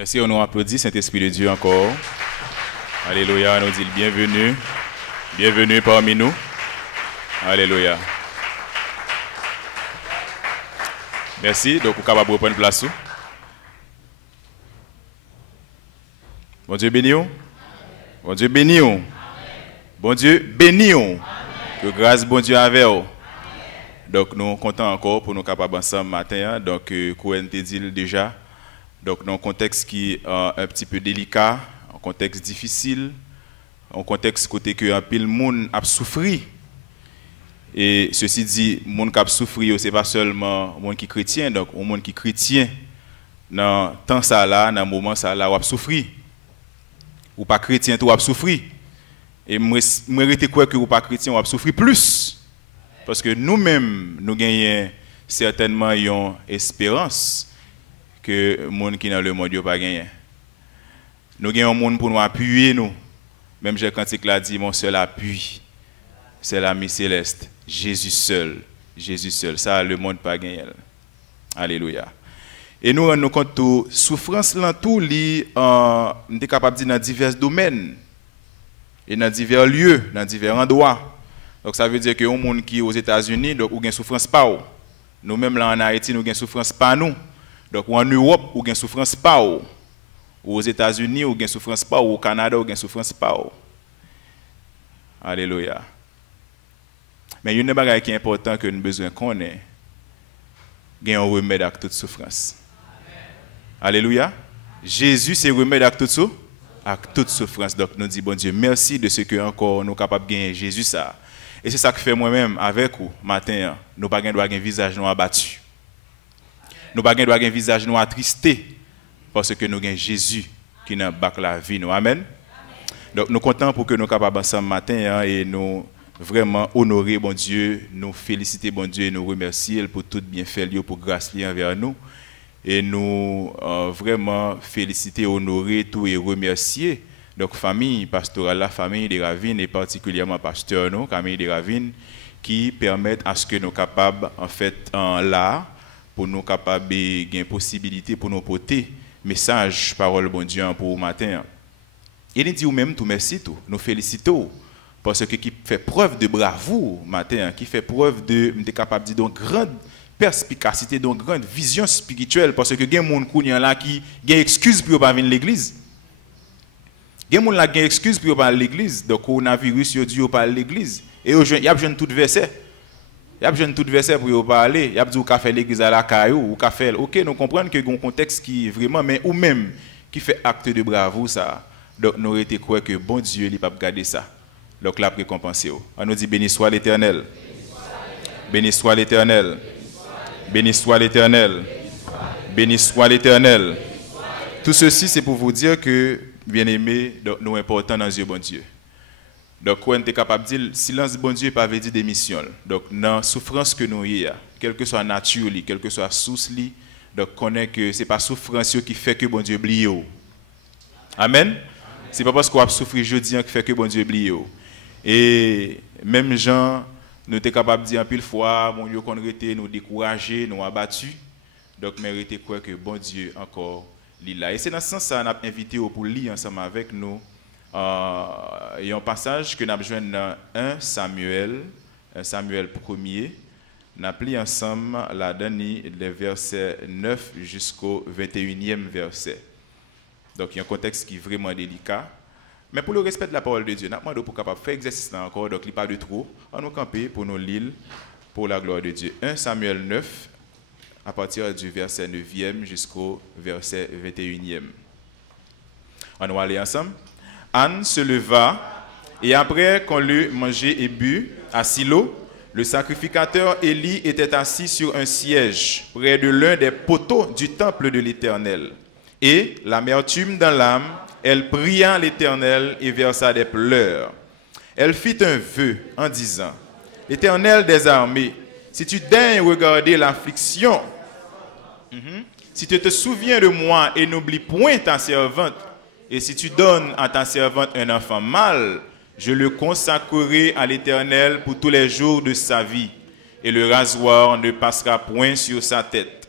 Merci, on nous applaudit Saint-Esprit de Dieu encore. Alléluia, on nous dit le bienvenue. Bienvenue parmi nous. Alléluia. Merci, donc vous êtes capable de reprendre place. Bon Dieu béni. Bon Dieu béni. Bon Dieu béni. Que grâce bon Dieu avec vous. Donc nous sommes contents encore pour nous capables ensemble matin. Donc Cohen te dit déjà. Donc dans un contexte qui est un petit peu délicat, un contexte difficile, un contexte côté que un pile monde a souffri. Et ceci dit, monde qui a souffri, c'est pas seulement monde qui est chrétien, donc un monde qui est chrétien dans temps ça là, dans moment ça là, a souffri. Ou pas chrétien tout a souffri. Et moi j'étais quoi que ou pas chrétien a souffri plus. Parce que nous-mêmes nous gagnons certainement une espérance que le monde qui est dans le monde n'a pas gagné. Nous avons un monde pour nous appuyer, nous. Même j'ai cantique l'a dit, mon seul appui, c'est l'ami céleste. Jésus seul. Jésus seul. Ça, le monde n'a pas gagné. Alléluia. Et nous rendons compte que la souffrance, nous sommes capables de dire dans divers domaines, et dans divers lieux, dans divers endroits. Donc ça veut dire que un monde qui est aux États-Unis, donc, ou une souffrance pas. Nous-mêmes là en Haïti, nous avons une souffrance pas nous. Donc, en Europe, ou une souffrance pas. Ou aux États-Unis, ou une souffrance pas. Ou au Canada, ou une souffrance pas. Alléluia. Mais il y a une chose qui est importante que nous avons besoin de connaître. Il y a un remède à toute souffrance. Alléluia. Jésus, c'est remède à toute souffrance. Donc, nous disons, bon Dieu, merci de ce que encore nous sommes capables de gagner Jésus ça. Et c'est ça que fait moi-même avec vous, matin, nous ne pouvons pas un visage nous abattu. Nous ne pouvons pas un visage nous attristé parce que nous avons Jésus qui nous bat la vie. Nous. Amen. Donc nous sommes contents pour que nous soyons capables ensemble matin et nous vraiment honorer bon Dieu, nous féliciter bon Dieu et nous remercier pour tout bienfait pour grâce envers nous. Et nous vraiment féliciter, honorer tout et remercier. Donc famille pastorale, la famille des Ravines et particulièrement pasteur nous, Camille des Ravines, qui permettent à ce que nous soyons capables en fait là pour nous capables de gagner possibilité pour nous porter message parole bon Dieu pour matin. Et nous dit ou même tout merci tout, nous félicitons parce que qui fait preuve de bravoure matin, qui fait preuve de capable de donc grande perspicacité, donc grande vision spirituelle parce que il y a des gens là qui ont excuse pour pas venir à l'église. Il y a des gens qui ont excuse pour pas à l'église, donc coronavirus yo dit pas à l'église et il y a besoin de tout verset. Il y a besoin de tout verset pour parler, il y a besoin de faire l'église à la caillou ou faire. OK, nous comprenons que y a un contexte qui vraiment mais ou même qui fait acte de bravoure ça. Donc nous été croire que bon Dieu il pas garder ça. Donc la récompenser. On nous dit béni soit l'Éternel. Béni soit l'Éternel. Béni soit l'Éternel. Béni soit l'Éternel. Tout ceci c'est pour vous dire que bien-aimés, nous important dans Dieu bon Dieu. Donc, on est capable de dire, silence bon Dieu pas veut dire démission. Donc, dans la souffrance que nous y a, quelle que soit la nature, quelle que soit la source, donc, connaît que ce n'est pas la souffrance qui fait que bon Dieu oublie. Amen. Ce n'est pas parce qu'on a souffert jeudi qui fait que bon Dieu oublie. Et même Jean, nous sommes capables de dire en pile fois, mon Dieu, qu'on était nous décourager, nous abattus. Donc, mériter quoi que bon Dieu encore lit là. Et c'est dans ce sens que nous avons invité pour lire ensemble avec nous. Il y a un passage que nous avons joué dans 1 Samuel 1er. Nous avons lu ensemble la dernière, les versets 9 jusqu'au 21e verset. Donc il y a un contexte qui est vraiment délicat. Mais pour le respect de la parole de Dieu, nous avons demandé pour capable faire exercice là encore, donc il n'y a pas de trop. On nous camper pour nous lire pour la gloire de Dieu. 1 Samuel 9, à partir du verset 9e jusqu'au verset 21e. On va aller ensemble. Anne se leva, et après qu'on l'eut mangé et bu à Silo, le sacrificateur Élie était assis sur un siège près de l'un des poteaux du temple de l'Éternel. Et, l'amertume dans l'âme, elle pria l'Éternel et versa des pleurs. Elle fit un vœu en disant, « L'Éternel des armées, si tu daignes regarder l'affliction, si tu te souviens de moi et n'oublie point ta servante, et si tu donnes à ta servante un enfant mâle, je le consacrerai à l'Éternel pour tous les jours de sa vie, et le rasoir ne passera point sur sa tête. »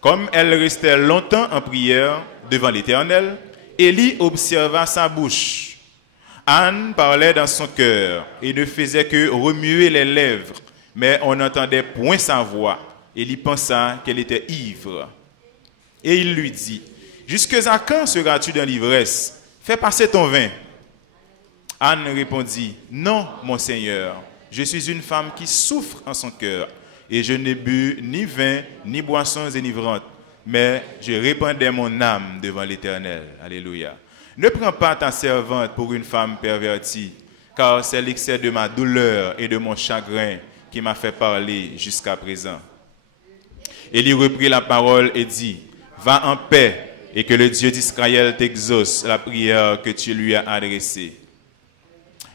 Comme elle restait longtemps en prière, devant l'Éternel. Élie observa sa bouche. Anne parlait dans son cœur et ne faisait que remuer les lèvres, mais on n'entendait point sa voix. Élie pensa qu'elle était ivre. Et il lui dit, « Jusque à quand seras-tu dans l'ivresse? Fais passer ton vin. » Anne répondit, « Non, mon Seigneur, je suis une femme qui souffre en son cœur, et je n'ai bu ni vin, ni boissons énivrantes, mais je répandais mon âme devant l'Éternel. » Alléluia. Ne prends pas ta servante pour une femme pervertie, car c'est l'excès de ma douleur et de mon chagrin qui m'a fait parler jusqu'à présent. Élie reprit la parole et dit, « Va en paix, et que le Dieu d'Israël t'exauce la prière que tu lui as adressée. »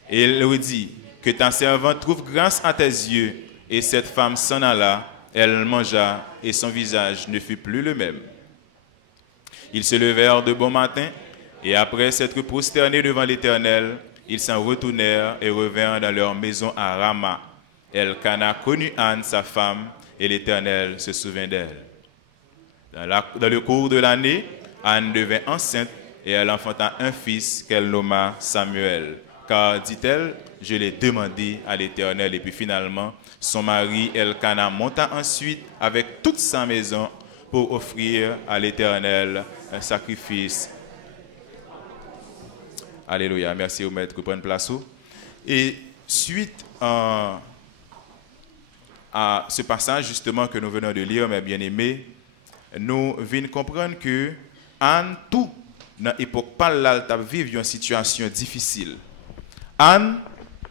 Et il lui dit, « Que ta servante trouve grâce à tes yeux. » Et cette femme s'en alla, elle mangea, et son visage ne fut plus le même. Ils se levèrent de bon matin, et après s'être prosternés devant l'Éternel, ils s'en retournèrent et revinrent dans leur maison à Rama. Elkana connut Anne, sa femme, et l'Éternel se souvint d'elle. Dans le cours de l'année, Anne devint enceinte, et elle enfanta un fils qu'elle nomma Samuel. Car, dit-elle, je l'ai demandé à l'Éternel. Et puis finalement, son mari Elkana monta ensuite avec toute sa maison pour offrir à l'Éternel un sacrifice. Alléluia. Merci au maître. Prenez place. Et suite à ce passage justement que nous venons de lire, mes bien-aimés, nous venons comprendre que Anne, tout dans l'époque pas là, tu as vécu une situation difficile. Anne,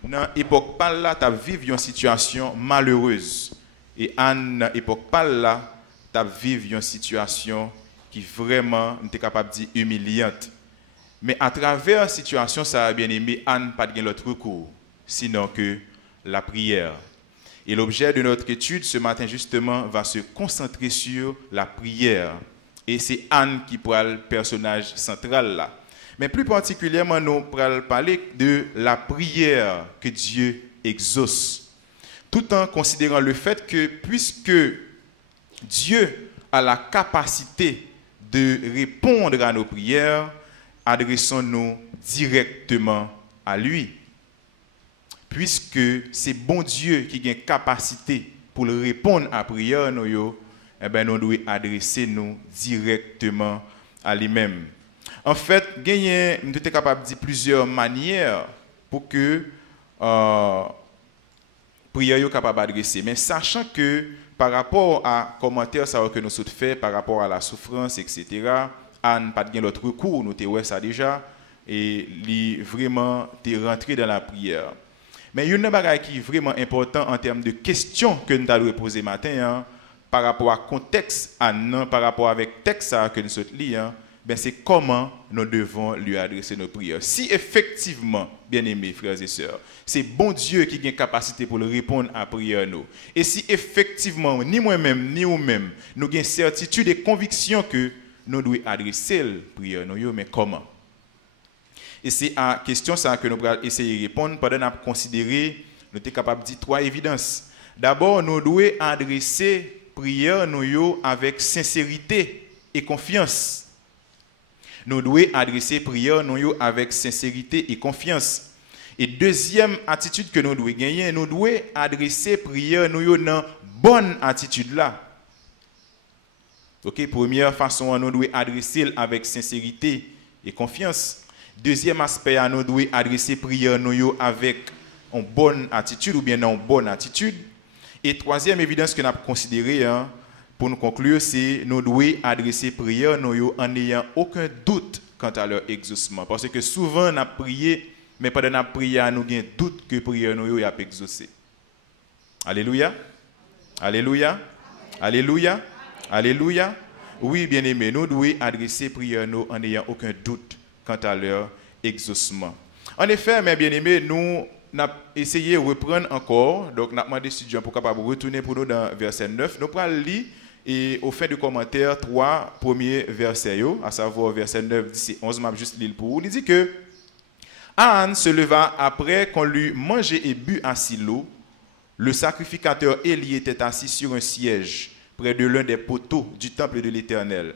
dans l'époque pas là, tu as vécu une situation malheureuse. Et Anne, dans l'époque pas là, tu as vécu une situation qui vraiment, tu es capable de dire, humiliante. Mais à travers la situation, ça a bien aimé, Anne n'a pas de l'autre recours, sinon que la prière. Et l'objet de notre étude ce matin, justement, va se concentrer sur la prière. Et c'est Anne qui pourra le personnage central là. Mais plus particulièrement, nous pourrons parler de la prière que Dieu exauce. Tout en considérant le fait que, puisque Dieu a la capacité de répondre à nos prières, adressons-nous directement à lui. Puisque c'est bon Dieu qui a une capacité pour répondre à la prière, nous devons adresser nous directement à lui-même. En fait, nous sommes capables de dire plusieurs manières pour que la prière soit capable d'adresser. Mais sachant que par rapport à commentaires que nous avons fait, par rapport à la souffrance, etc., Anne pas de l'autre recours, nous avons ça déjà, et vraiment rentré dans la prière. Mais il y a une chose qui est vraiment important en termes de questions que nous allons poser matin, par rapport à contexte, par rapport avec le texte que nous avons lu, c'est comment nous devons lui adresser nos prières. Si effectivement, bien-aimés frères et sœurs, c'est bon Dieu qui a une capacité pour répondre à la prière, et si effectivement, ni moi-même, ni vous-même, nous avons une certitude et conviction que nous devons adresser la prière, mais comment? Et c'est à la question que nous allons essayer de répondre pendant que nous considérer, nous sommes capables de dire trois évidences. D'abord, nous devons adresser la prière avec sincérité et confiance. Nous devons adresser la prière avec sincérité et confiance. Et deuxième attitude que nous devons gagner, nous devons adresser la prière dans une bonne attitude là. Ok, première façon, nous devons adresser avec sincérité et confiance. Deuxième aspect, nous devons adresser la prière avec une bonne attitude ou bien une bonne attitude. Et troisième évidence que nous avons considérée pour nous conclure, c'est nous devons adresser la prière en n'ayant aucun doute quant à leur exaucement. Parce que souvent, nous avons prié, mais pendant la prière, nous avons un doute que la prière nous a exaucé. Alléluia. Alléluia. Alléluia. Alléluia. Oui, bien-aimés, nous devons adresser la prière en n'ayant aucun doute quant à leur exaucement. En effet, mes bien-aimés, nous avons essayé de reprendre encore, donc nous avons demandé aux étudiants pour capable retourner pour nous dans verset 9. Nous allons lire et au fin du commentaire 3 premiers versets, à savoir verset 9, 10 et 11, je vais juste lire pour vous. Il dit que Anne se leva après qu'on lui mangé et bu à Silo. Le sacrificateur Élie était assis sur un siège près de l'un des poteaux du temple de l'Éternel.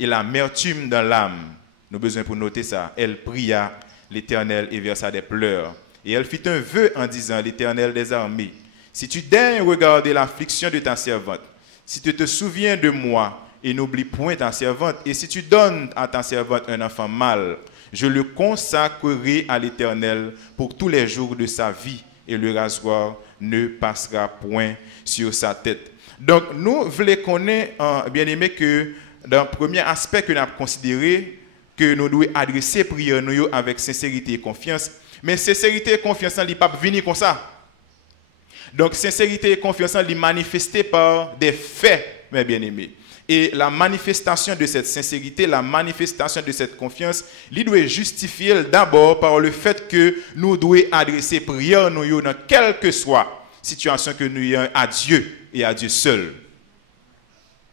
et l'amertume dans l'âme. Nous avons besoin pour noter ça. Elle pria l'Éternel et versa des pleurs. Et elle fit un vœu en disant, l'Éternel des armées, si tu daignes regarder l'affliction de ta servante, si tu te souviens de moi et n'oublie point ta servante, et si tu donnes à ta servante un enfant mâle, je le consacrerai à l'Éternel pour tous les jours de sa vie, et le rasoir ne passera point sur sa tête. Donc, nous voulons connaître, bien aimé, que dans le premier aspect que nous avons considéré, que nous devons adresser prière nous avec sincérité et confiance. Mais sincérité et confiance, il ne pas venir comme ça. Donc, sincérité et confiance, il est manifesté par des faits, mes bien-aimés. Et la manifestation de cette sincérité, la manifestation de cette confiance, il doit justifier d'abord par le fait que nous devons adresser prière nous dans quelle que soit la situation que nous ayons à Dieu et à Dieu seul.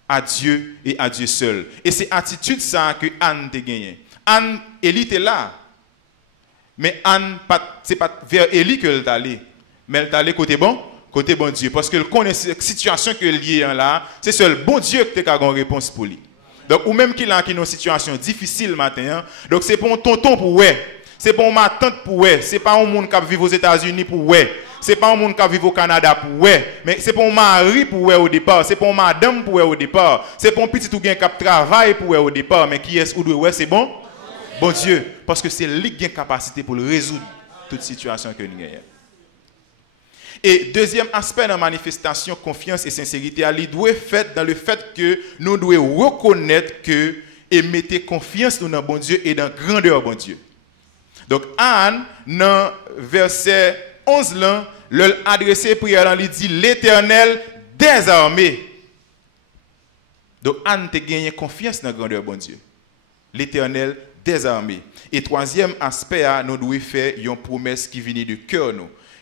À Dieu et à Dieu seul. Et c'est attitude ça que Anne a gagné. Anne, Élie était là. Mais Anne, ce n'est pas vers Élie qu'elle est allée. Mais elle est allée côté bon Dieu. Parce qu'elle connaît cette situation que liée là, c'est seul bon Dieu qui a une réponse pour lui. Donc, ou même qu'il a une situation difficile matin, donc c'est pour un tonton pour ouais. C'est pour ma tante pour ouais. C'est pas un monde qui vit aux États-Unis pour ouais. C'est pas un monde qui vit au Canada pour ouais. Mais c'est pour un mari pour ouais au départ. C'est pour une madame pour ouais au départ. C'est pour un petit ou bien qui travaille pour ouais au départ. Mais qui est-ce ou ouais, c'est bon? Bon Dieu. Parce que c'est lui qui a une capacité pour résoudre toute situation que nous avons. Et deuxième aspect de la manifestation, confiance et sincérité, il doit être fait dans le fait que nous devons reconnaître que et mettre confiance dans bon Dieu et dans grandeur bon Dieu. Donc Anne, dans verset 11, là, l'adressé prière, il dit l'Éternel des armées. Donc Anne a gagné confiance dans grandeur bon Dieu. L'Éternel des armées. Et troisième aspect, nous devons faire une promesse qui vient du cœur.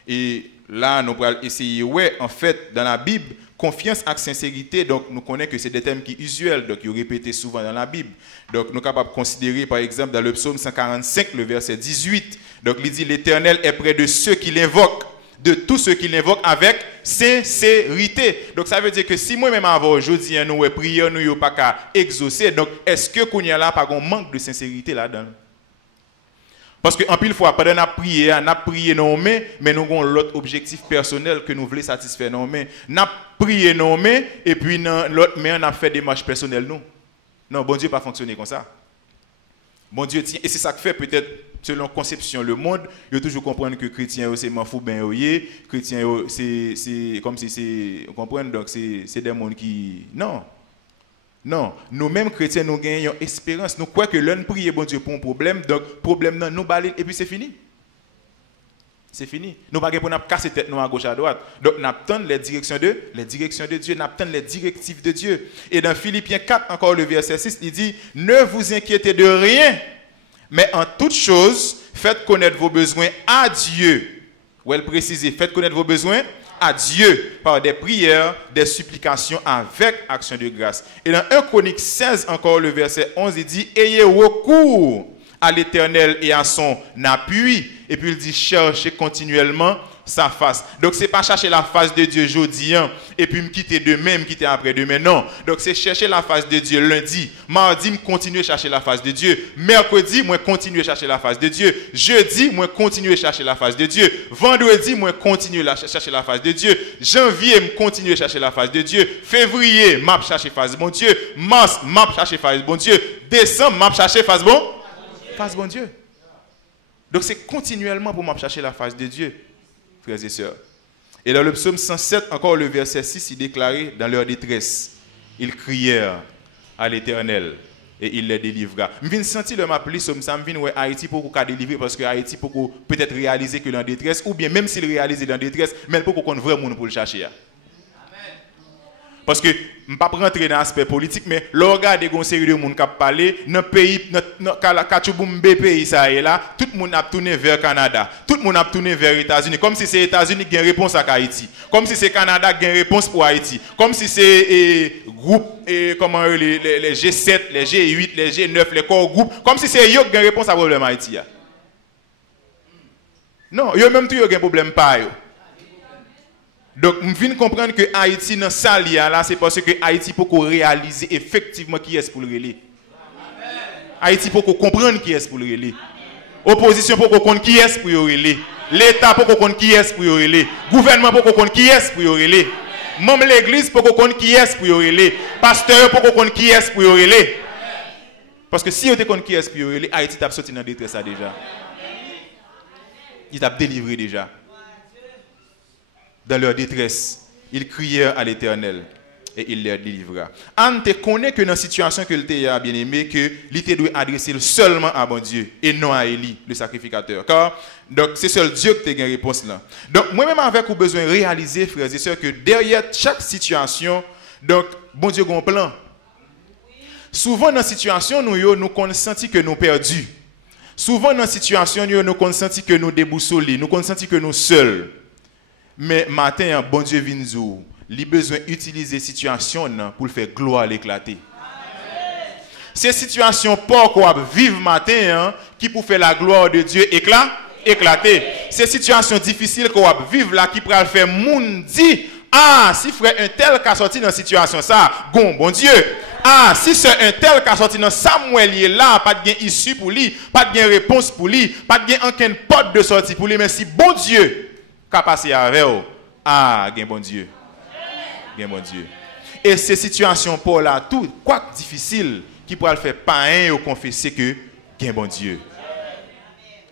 Et là, nous allons essayer, en fait, dans la Bible, confiance et sincérité, donc nous connaissons que c'est des thèmes qui sont usuels, donc ils sont répétés souvent dans la Bible. Donc nous sommes capables de considérer, par exemple, dans le psaume 145, le verset 18, donc il dit, l'Éternel est près de ceux qui l'invoquent, de tous ceux qui l'invoquent avec sincérité. Donc ça veut dire que si moi-même avant aujourd'hui, nous prions, nous n'avons pas qu'à exaucer, donc est-ce que qu'on y a là pas un manque de sincérité là-dedans? Parce qu'en pile fois, pendant qu'on a prié non mais nous avons l'autre objectif personnel que nous voulons satisfaire non mais. Nous avons prié non mais et puis l'autre mais on a fait des marches personnelles nous. Non, bon Dieu pas fonctionner comme ça. Bon Dieu tient et c'est ça que fait peut-être selon conception le monde, il faut toujours comprendre que chrétien c'est m'en ben oyé, chrétien c'est comme si c'est comprendre donc c'est des mondes qui non, nous-mêmes chrétiens, nous gagnons espérance. Nous croyons que l'un prie bon Dieu pour un problème, donc problème nous balaye et puis c'est fini. C'est fini. Nous ne pouvons pas casser tête nous à gauche à droite. Donc nous attendons les directions de Dieu, nous attendons les directives de Dieu. Et dans Philippiens 4, encore le verset 6, il dit, ne vous inquiétez de rien, mais en toute chose, faites connaître vos besoins à Dieu. Ou elle précise, faites connaître vos besoins à Dieu par des prières, des supplications avec action de grâce. Et dans 1 Chronique 16, encore le verset 11, il dit, ayez recours à l'Éternel et à son appui. Et puis il dit, cherchez continuellement sa face. Donc c'est pas chercher la face de Dieu jeudi et puis me quitter demain, me quitter après-demain. Non. Donc c'est chercher la face de Dieu lundi. Mardi, me continuer à chercher la face de Dieu. Mercredi, moi continuer à chercher la face de Dieu. Jeudi, moi continuer à chercher la face de Dieu. Vendredi, moi continuer à chercher la face de Dieu. Janvier, me continuer à chercher la face de Dieu. Février, m'a chercher face de bon Dieu. Mars, m'a chercher face de bon Dieu. Décembre, m'a chercher face de bon Dieu. Donc c'est continuellement pour m'a chercher la face de Dieu. Frères et sœurs. Et dans le psaume 107, encore le verset 6, il déclarait dans leur détresse, ils crièrent à l'Éternel et il les délivra. Je viens de sentir le m'appeler psaume ça, je viens de Haïti pour qu'on délivrer parce que Haïti pour peut-être réaliser que dans la détresse, ou bien même s'il réalise dans la détresse, mais pour qu'on vrai monde pour le chercher. Parce que, je ne vais pas rentrer dans l'aspect politique, mais le regard de série de monde qui a parlé, dans le pays, dans pays, ça est là, tout le monde a tourné vers le Canada, tout le monde a tourné vers les États-Unis, comme si c'est les États-Unis qui ont une réponse à Haïti, comme si c'est le Canada qui a une réponse pour Haïti, comme si c'est groupe, comment les G7, les G8, les G9, les corps groupes, comme si c'est eux qui ont une réponse à problème Haïti. Non, eux même tout ont un problème pas. Donc, je viens de comprendre que Haïti, dans ça, là, c'est parce que Haïti peut réaliser effectivement qui est pour le relais. Haïti pour qu'on comprenne qui est pour le relais. Opposition pour qu'on comprenne qui est pour le relais. L'État pour qu'on comprenne qui est pour le relais. Gouvernement pour qu'on comprenne qui est pour le relais. Même l'église pour qu'on comprenne qui est pour le relais. Pasteur pour qu'on comprenne qui est pour le relais. Parce que si on te connaît qui est pour le relais, Haïti t'a sorti dans la détresse déjà. Il t'a délivré déjà. Dans leur détresse, ils crièrent à l'Éternel et il les délivra. Anne te connaît que dans la situation que tu as bien aimé, que l'ité doit adresser seulement à bon Dieu et non à Élie, le sacrificateur. Car donc c'est seul Dieu qui te gagne réponse là. Donc moi-même avec vous besoin de réaliser, frères et sœurs, que derrière chaque situation, donc bon Dieu a un plan. Souvent dans la situation, nous avons senti que nous perdus. Souvent dans la situation, nous avons senti que nous déboussolés, nous avons senti que nous seuls. Mais matin, bon Dieu vient nous, il a besoin d'utiliser la situation pour faire gloire l'éclater. Ces situations pas qu'on vivre matin qui pour faire la gloire de Dieu éclater. Ces situations difficiles qu'on va vivre là qui pour faire monde dire ah si frère un tel qui a sorti dans situation ça, bon Dieu. Ah, si c'est un tel qui a sorti dans Samuel, il est là, pas de issue pour lui, pas de réponse pour lui, pas de aucune porte de sortie pour lui, mais si bon Dieu qui a passé avec vous, ah, bon Dieu. Bon Dieu. Et ces situations pour là, tout, quoi que difficile, qui pourra le faire pas un ou confesser que bon Dieu.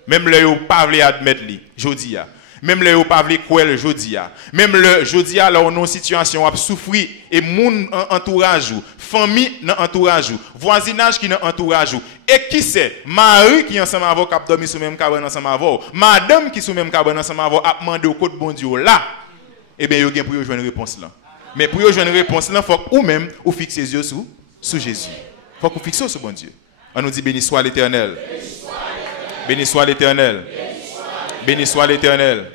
Même le ou pas voulu admettre lui, jodi a. Même le ou pas voulu croire jodi a. Même le jodi a là on une situation a souffrir et moun entourage ou famille dans entourage ou voisinage qui dans entourage ou et qui c'est Marie qui ensemble avec cap dormi sous même cabane ensemble avec madame qui sous même cabane ensemble avec a demandé au côté bon Dieu là et bien yo gen pour yo joindre réponse là. Mais pour yo joindre réponse là faut ou même ou fixer les yeux sous Jésus. Faut qu'on fixe sur bon Dieu. On nous dit béni soit l'Éternel. Béni soit l'Éternel. Béni soit l'Éternel.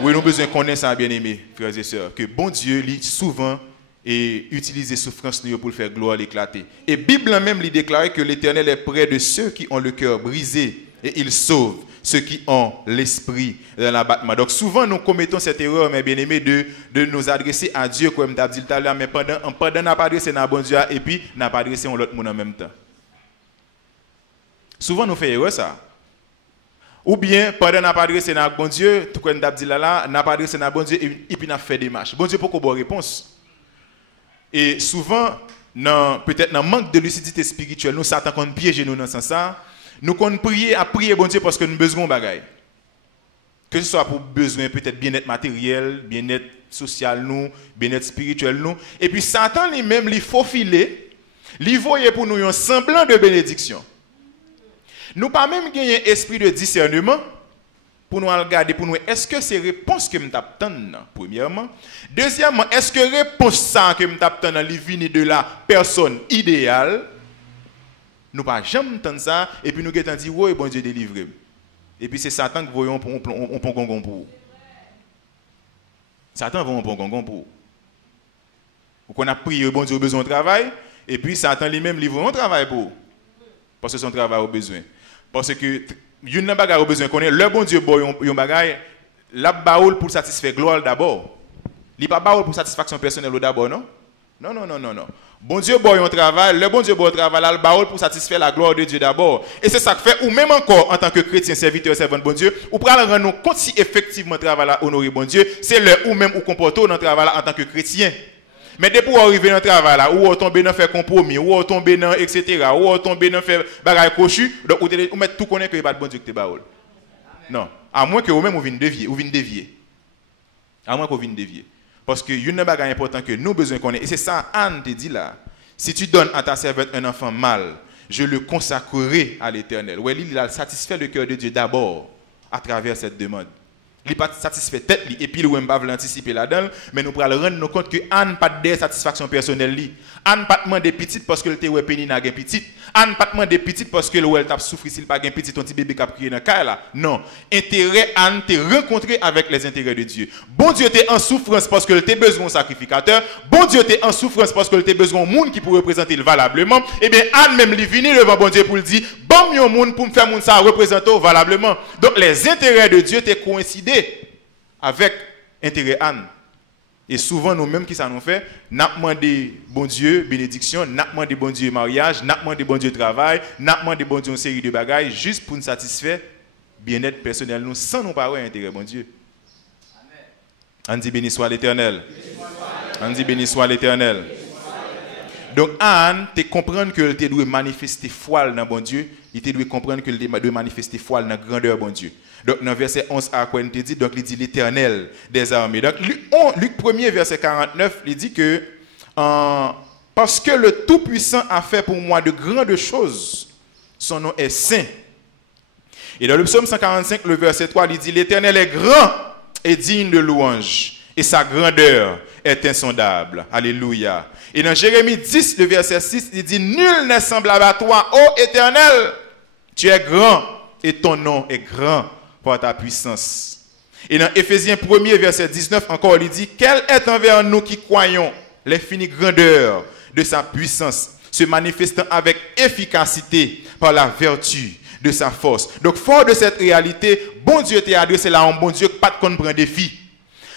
Oui, nous avons besoin de connaître ça, bien-aimés, frères et sœurs, que bon Dieu, lui, souvent, utilise les souffrances pour le faire gloire l'éclater. Et la Bible même lui déclare que l'Éternel est près de ceux qui ont le cœur brisé et il sauve ceux qui ont l'esprit dans l'abattement. Donc souvent, nous commettons cette erreur, mes bien-aimés, de nous adresser à Dieu, comme tu as dit tout à l'heure, mais pendant n'a pas adressé à bon Dieu et puis n'a pas adressé à l'autre monde en même temps. Souvent, nous faisons erreur ça. Ou bien, pendant n'a pas adressé à bon Dieu, tout comme dit là, n'a pas adressé à bon Dieu et puis n'a fait des marches. Bon Dieu, pourquoi bonne réponse? Et souvent, peut-être dans le manque de lucidité spirituelle, nous, Satan, qu'on piège nous dans ce sens, nous qu'on prier à prier bon Dieu parce que nous avons besoin de bagaille. Que ce soit pour besoin peut-être bien-être matériel, bien-être social, nous, bien-être spirituel, nous. Et puis Satan lui-même, il faut filer, il voyait pour nous un semblant de bénédiction. Nous pas même gagner un esprit de discernement pour nous regarder, pour nous, est-ce que c'est réponse que nous t'attendons, premièrement. Deuxièmement, est-ce que réponse ça que nous t'attendons, il vient de la personne idéale. Nous pas jamais entendre ça, et puis nous avons dit, oui, bon Dieu délivre. Et puis c'est Satan qui voyons on prend gongon pour. Satan va on prend gongon pour. Ou qu'on a prié, bon Dieu a besoin de travail, et puis Satan lui-même livre un travail pour. Parce que son travail a besoin. Parce que il y a un besoin qu'on ait le bon Dieu boy un bagage la baoul pour satisfaire gloire d'abord. Il pas baoul pour satisfaction personnelle d'abord non? Non. Bon Dieu boy un travail, le bon Dieu boy un travail là le baoul pour satisfaire la gloire de Dieu d'abord. Et c'est ça que fait ou même encore en tant que chrétien serviteur servant de bon Dieu, ou pour rendre nous compte si effectivement travail là honorer bon Dieu, c'est le ou même ou comporter dans travail là en tant que chrétien. Mais dès pour arriver dans le travail là, ou on tombe dans faire compromis, ou on tombe dans etc., ou on tombe dans faire bagaille cochu, donc ou mettre tout connaît que il pas de bon Dieu que te baoul. Non, à moins que vous même vous vienne dévier. À moins que vous vienne dévier. Parce que une bagaille important que nous besoin connaître et c'est ça Anne te dit là. Si tu donnes à ta servante un enfant mâle, je le consacrerai à l'Éternel. Ouais, il a satisfait le cœur de Dieu d'abord à travers cette demande. Il n'est pas satisfait tête et puis il ne va pas l'anticiper là-dedans, mais nous pourrons rendre compte que Anne n'a pas de satisfaction personnelle. Anne n'a pas demandé petite parce que le était pénina gain petite. Anne n'a pas demandé petite parce que le t'a souffri s'il pas gain petite ton petit bébé qui a crié dans le cas là. Non, intérêt Anne t'est rencontré avec les intérêts de Dieu. Bon Dieu t'est en souffrance parce que le t'est besoin de sacrificateur. Bon Dieu t'est en souffrance parce que le t'est besoin de monde qui pour représenter valablement. Et bien Anne même lui vient devant bon Dieu pour le dire bon yon monde pour me faire monde ça représenter valablement. Donc les intérêts de Dieu t'est coïncidé avec intérêt Anne. Et souvent, nous-mêmes, qui ça nous fait? Nous demandons bon Dieu bénédiction, nous demandons bon Dieu mariage, nous demandons bon Dieu travail, nous demandons bon Dieu une série de bagailles, juste pour nous satisfaire bien-être personnel, nous, sans nous parler intérêt, bon Dieu. On dit béni soit l'Éternel. On dit béni soit l'Éternel. Donc, Anne, tu comprends que tu dois manifester foi dans bon Dieu, il doit comprendre que tu dois manifester foi dans la grandeur bon Dieu. Donc, dans verset 11 à quoi il dit, donc il dit l'Éternel des armées. Donc, Luc 1er, verset 49, il dit que parce que le Tout-Puissant a fait pour moi de grandes choses, son nom est saint. Et dans le psaume 145, le verset 3, il dit l'Éternel est grand et digne de louange, et sa grandeur est insondable. Alléluia. Et dans Jérémie 10, le verset 6, il dit nul n'est semblable à toi, ô Éternel, tu es grand et ton nom est grand par ta puissance. Et dans Éphésiens 1er, verset 19, encore, il dit quelle est envers nous qui croyons l'infinie grandeur de sa puissance, se manifestant avec efficacité par la vertu de sa force. Donc, fort de cette réalité, bon Dieu t'a adressé là à un bon Dieu qui pas de compte prend défi.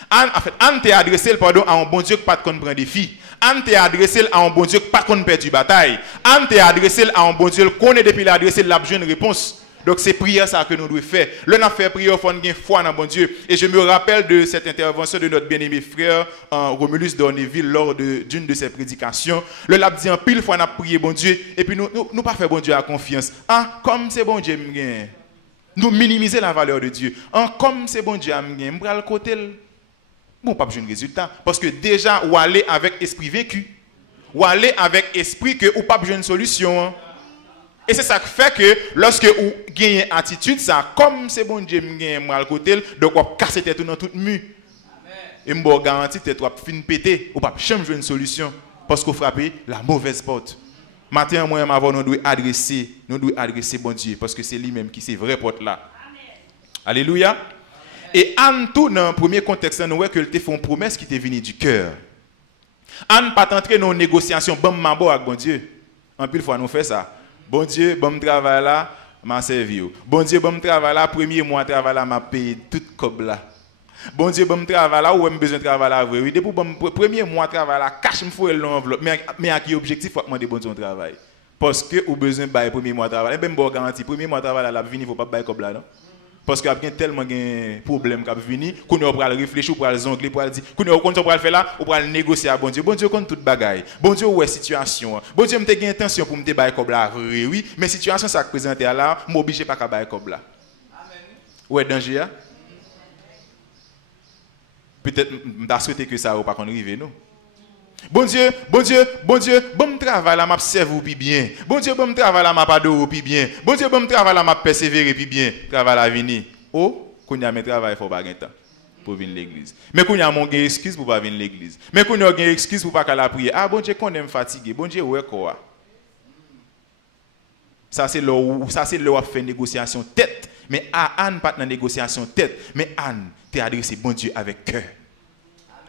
Anne t'a adressé à un bon Dieu qui pas de compte prend défi. Anne t'a adressé à un bon Dieu qui pas de compte perdre bataille. Anne t'a adressé à un bon Dieu qui connaît depuis l'adressé la bonne réponse. Donc c'est prière ça que nous devons faire. Là on a fait prière, il faut avoir foi dans bon Dieu. Et je me rappelle de cette intervention de notre bien-aimé frère Romulus d'Ornéville lors d'une de ses prédications. Le l'a dit en pile fois on a prié bon Dieu et puis nous pas fait bon Dieu à confiance. Comme c'est bon Dieu nous minimiser la valeur de Dieu. Comme c'est bon Dieu me bral le côté bon pas besoin de résultat parce que déjà ou aller avec esprit vaincu ou aller avec esprit que ou pas besoin de solution. Et c'est ça qui fait que lorsque vous gagnez une attitude, ça, comme c'est bon Dieu, moi le côté, donc vous cassez tête dans toute mue. Et vous garantis que vous fin péter, vous pas changer une solution parce que vous frappez la mauvaise porte. Matin, moi, nous devons adresser bon Dieu parce que c'est lui-même qui c'est vraie porte là. Alléluia. Et Anne, tout dans le premier contexte, nous voyons qu'elle te fait une promesse qui t'est venue du cœur. Anne pas entrer dans une négociation, bon mabo avec bon Dieu. En pile fois, nous fait ça. Bon Dieu, bon travail là, m'a servi. Bon Dieu, bon travail là, premier mois travail là, m'a payé tout comme là. Bon Dieu, bon travail là, ou même besoin de travail là, oui. Depuis bon premier mois travail là, cache me fouet l'enveloppe. Mais à qui objectif faut demander bon Dieu travail? Parce que ou besoin de premier mois travail. Même bon garantie, premier mois travail là, la venir faut pas bailler comme là non. Parce qu'il y a tellement de problèmes qui sont venus, qu'on va réfléchir, pour zongler, pour dire, qu'on va faire là, on va négocier à bon Dieu. Bon Dieu compte toute bagaille. Bon Dieu ouais situation. Bon Dieu me te gain intention pour me te bailler comme là, oui, mais situation ça présente là, m'oblige pas à bailler comme là. Amen. Ouais danger. Peut-être m'ta souhaité que ça ou pas qu'on arrive non. Bon Dieu, bon travail là m'a servi puis bien. Bon Dieu, bon travail là m'a pas d'eau puis bien. Bon Dieu, bon travail là m'a persévérer puis bien. Travail là venir. Oh, qu'on y a mes travail faut pas gain temps pour venir l'église. Mais qu'on y a mon gain excuse pour pas venir l'église. Mais qu'on y a gain excuse pour pas qu'à la prière. Ah bon Dieu qu'on aime fatigué. Bon Dieu ouais quoi. Ça c'est là où fait négociation tête. Mais Anne pas dans négociation tête, mais Anne t'es adressé bon Dieu avec cœur.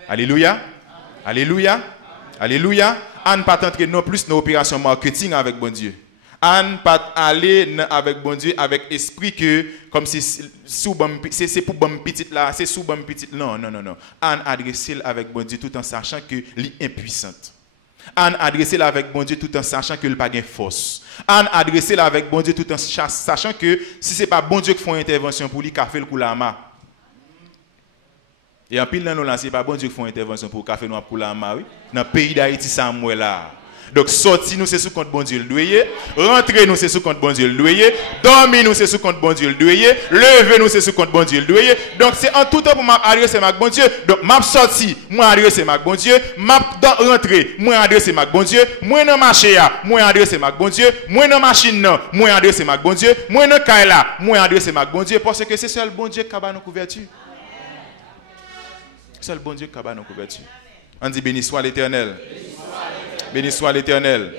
Alléluia. Alléluia. Alléluia. Anne pas entrer non plus dans l'opération marketing avec bon Dieu. Anne pas aller avec bon Dieu avec esprit que comme si c'est pour bon petite là, c'est sous bon petite. Non. Anne adressée avec bon Dieu tout en sachant que elle est impuissante. Anne adressée avec bon Dieu tout en sachant que elle pas gain force. Anne adressée avec bon Dieu tout en sachant que si c'est pas bon Dieu qui fait une intervention pour lui qu'a fait le coup la main. Et en pile dans nous là, c'est pas bon Dieu qui fait une intervention pour café noir pour la main, oui. Dans le pays d'Haïti, ça moi là. Donc sortir nous c'est sous compte bon Dieu le doyer, rentrer nous c'est sous compte bon Dieu le doyer, dormir nous c'est sous compte bon Dieu le doyer, lever nous c'est sous compte bon Dieu le doyer. Donc c'est en tout temps pour m'adresser ma bon Dieu. Donc m'a sorti, moi adresser ma bon Dieu, m'a rentrer, moi adresser ma bon Dieu, moi dans marché là, moi adresser ma bon Dieu, moi dans machine là, moi adresser ma bon Dieu, moi dans caille là, moi adresser ma bon Dieu parce que c'est seul bon Dieu qui a nos couverture. Seul bon Dieu qui a nos couverture. On dit béni soit l'Éternel. Béni soit l'Éternel.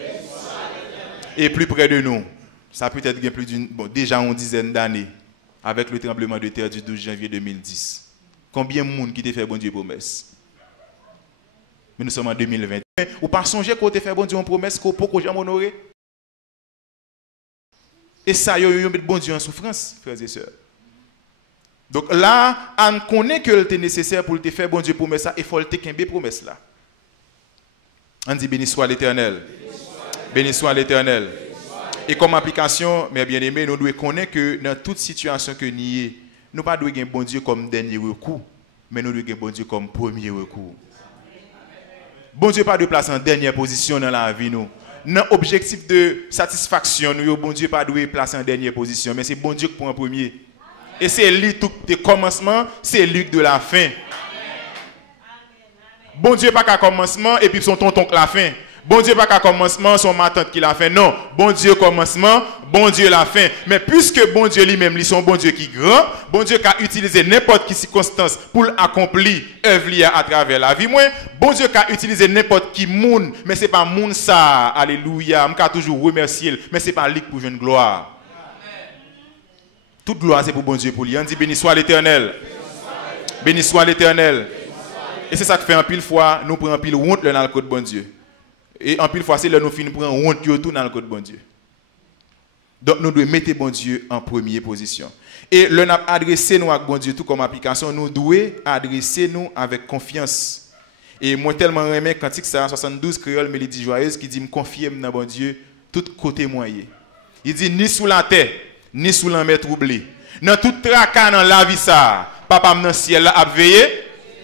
Et plus près de nous, ça peut être plus déjà une dizaine d'années, avec le tremblement de terre du 12 janvier 2010. Combien de monde qui t'a fait bon Dieu promesse? Mais nous sommes en 2020. Ou pas songer qu'on t'a fait bon Dieu une promesse qu'on peut jamais honorer? Et ça, yo met bon Dieu en souffrance, frères et sœurs. Donc là, on connaît que c'est nécessaire pour te faire bon Dieu promesse ça, il faut te kembe promesse là. On dit béni soit l'Éternel. Béni soit l'Éternel. Et comme application, mes bien-aimés, nous devons connaître que dans toute situation que nous y est, nous ne devons pas avoir bon Dieu comme dernier recours, mais nous devons avoir bon Dieu comme premier recours. Bon Dieu pas de place en dernière position dans la vie nous. Dans l'objectif de satisfaction, nous bon Dieu pas de place en dernière position, mais c'est bon Dieu qui prend en premier. Et c'est lui tout de commencement, c'est lui de la fin. Bon Dieu pas qu'à commencement et puis son tonton qui la fin. Bon Dieu pas qu'à commencement, son ma tante qui l'a fait. Non, bon Dieu commencement, bon Dieu la fin. Mais puisque bon Dieu lui-même, lui son bon Dieu qui est grand, bon Dieu qui a utilisé n'importe quelle circonstance pour accomplir œuvre à travers la vie. Moi, bon Dieu qui a utilisé n'importe qui monde, mais c'est pas monde ça. Alléluia, je toujours remercier, mais c'est pas lui pour une gloire. Toute gloire c'est pour bon Dieu pour lui. On dit béni soit l'Éternel. Béni soit l'Éternel. Et c'est ça que fait en pile fois, nous prenons en pile honte dans le code bon Dieu. Et en pile fois, c'est là nous finissons prendre honte tout dans le code bon Dieu. Donc nous devons mettre bon Dieu en première position. Et le n'a adressé nous avec bon Dieu tout comme application, nous devons adresser nous avec confiance. Et moi tellement aimé cantique ça 72 créole mélodie joyeuse qui dit me confier dans bon Dieu tout côté moyen. Il dit ni sous la terre, ni sous la mer troublée. Dans tout tracas dans la vie ça, papa dans ciel là a veillé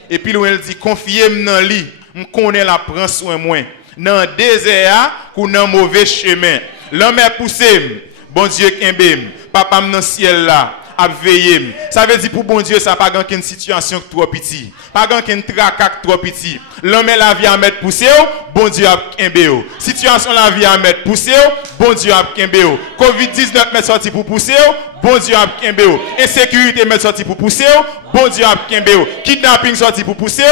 et puis il dit confier dans lui, me connaît la prend soin moi. Dans le désert ou dans le mauvais chemin. L'homme est poussé, bon Dieu kembem, papa dans le ciel là, a veillé. Ça veut dire pour bon Dieu, ça pas une situation trop petite, pas une tracac trop petit. L'homme est la vie à mettre poussé, bon Dieu a kembé. Situation la vie à mettre poussé, bon Dieu a kembé. Covid-19 met sorti pour pousser, bon Dieu a kembé. Insécurité met sorti pour pousser, bon Dieu a kembé. Kidnapping sorti pour pousser,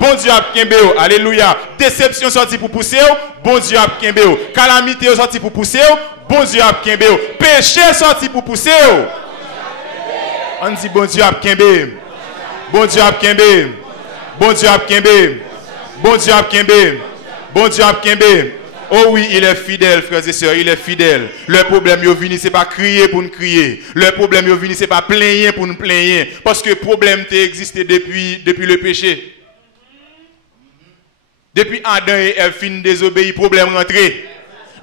bon Dieu a kembé. Alléluia. Déception sorti pour pousser, bon Dieu a kembé. Calamité sorti pour pousser, bon Dieu a kembé. Péché sorti pour pousser. On dit bon Dieu a kembé. Bon Dieu a kembé. Bon Dieu a kembé. Bon Dieu a kembé. Bon Dieu a kembé. Oh oui, il est fidèle, frères et sœurs, il est fidèle. Le problème, il vient, c'est pas crier pour nous crier. Le problème, il vient, c'est pas plaigner pour nous plaigner. Parce que le problème existe depuis le péché. Depuis Adam et Ève fin désobéi, problème rentré.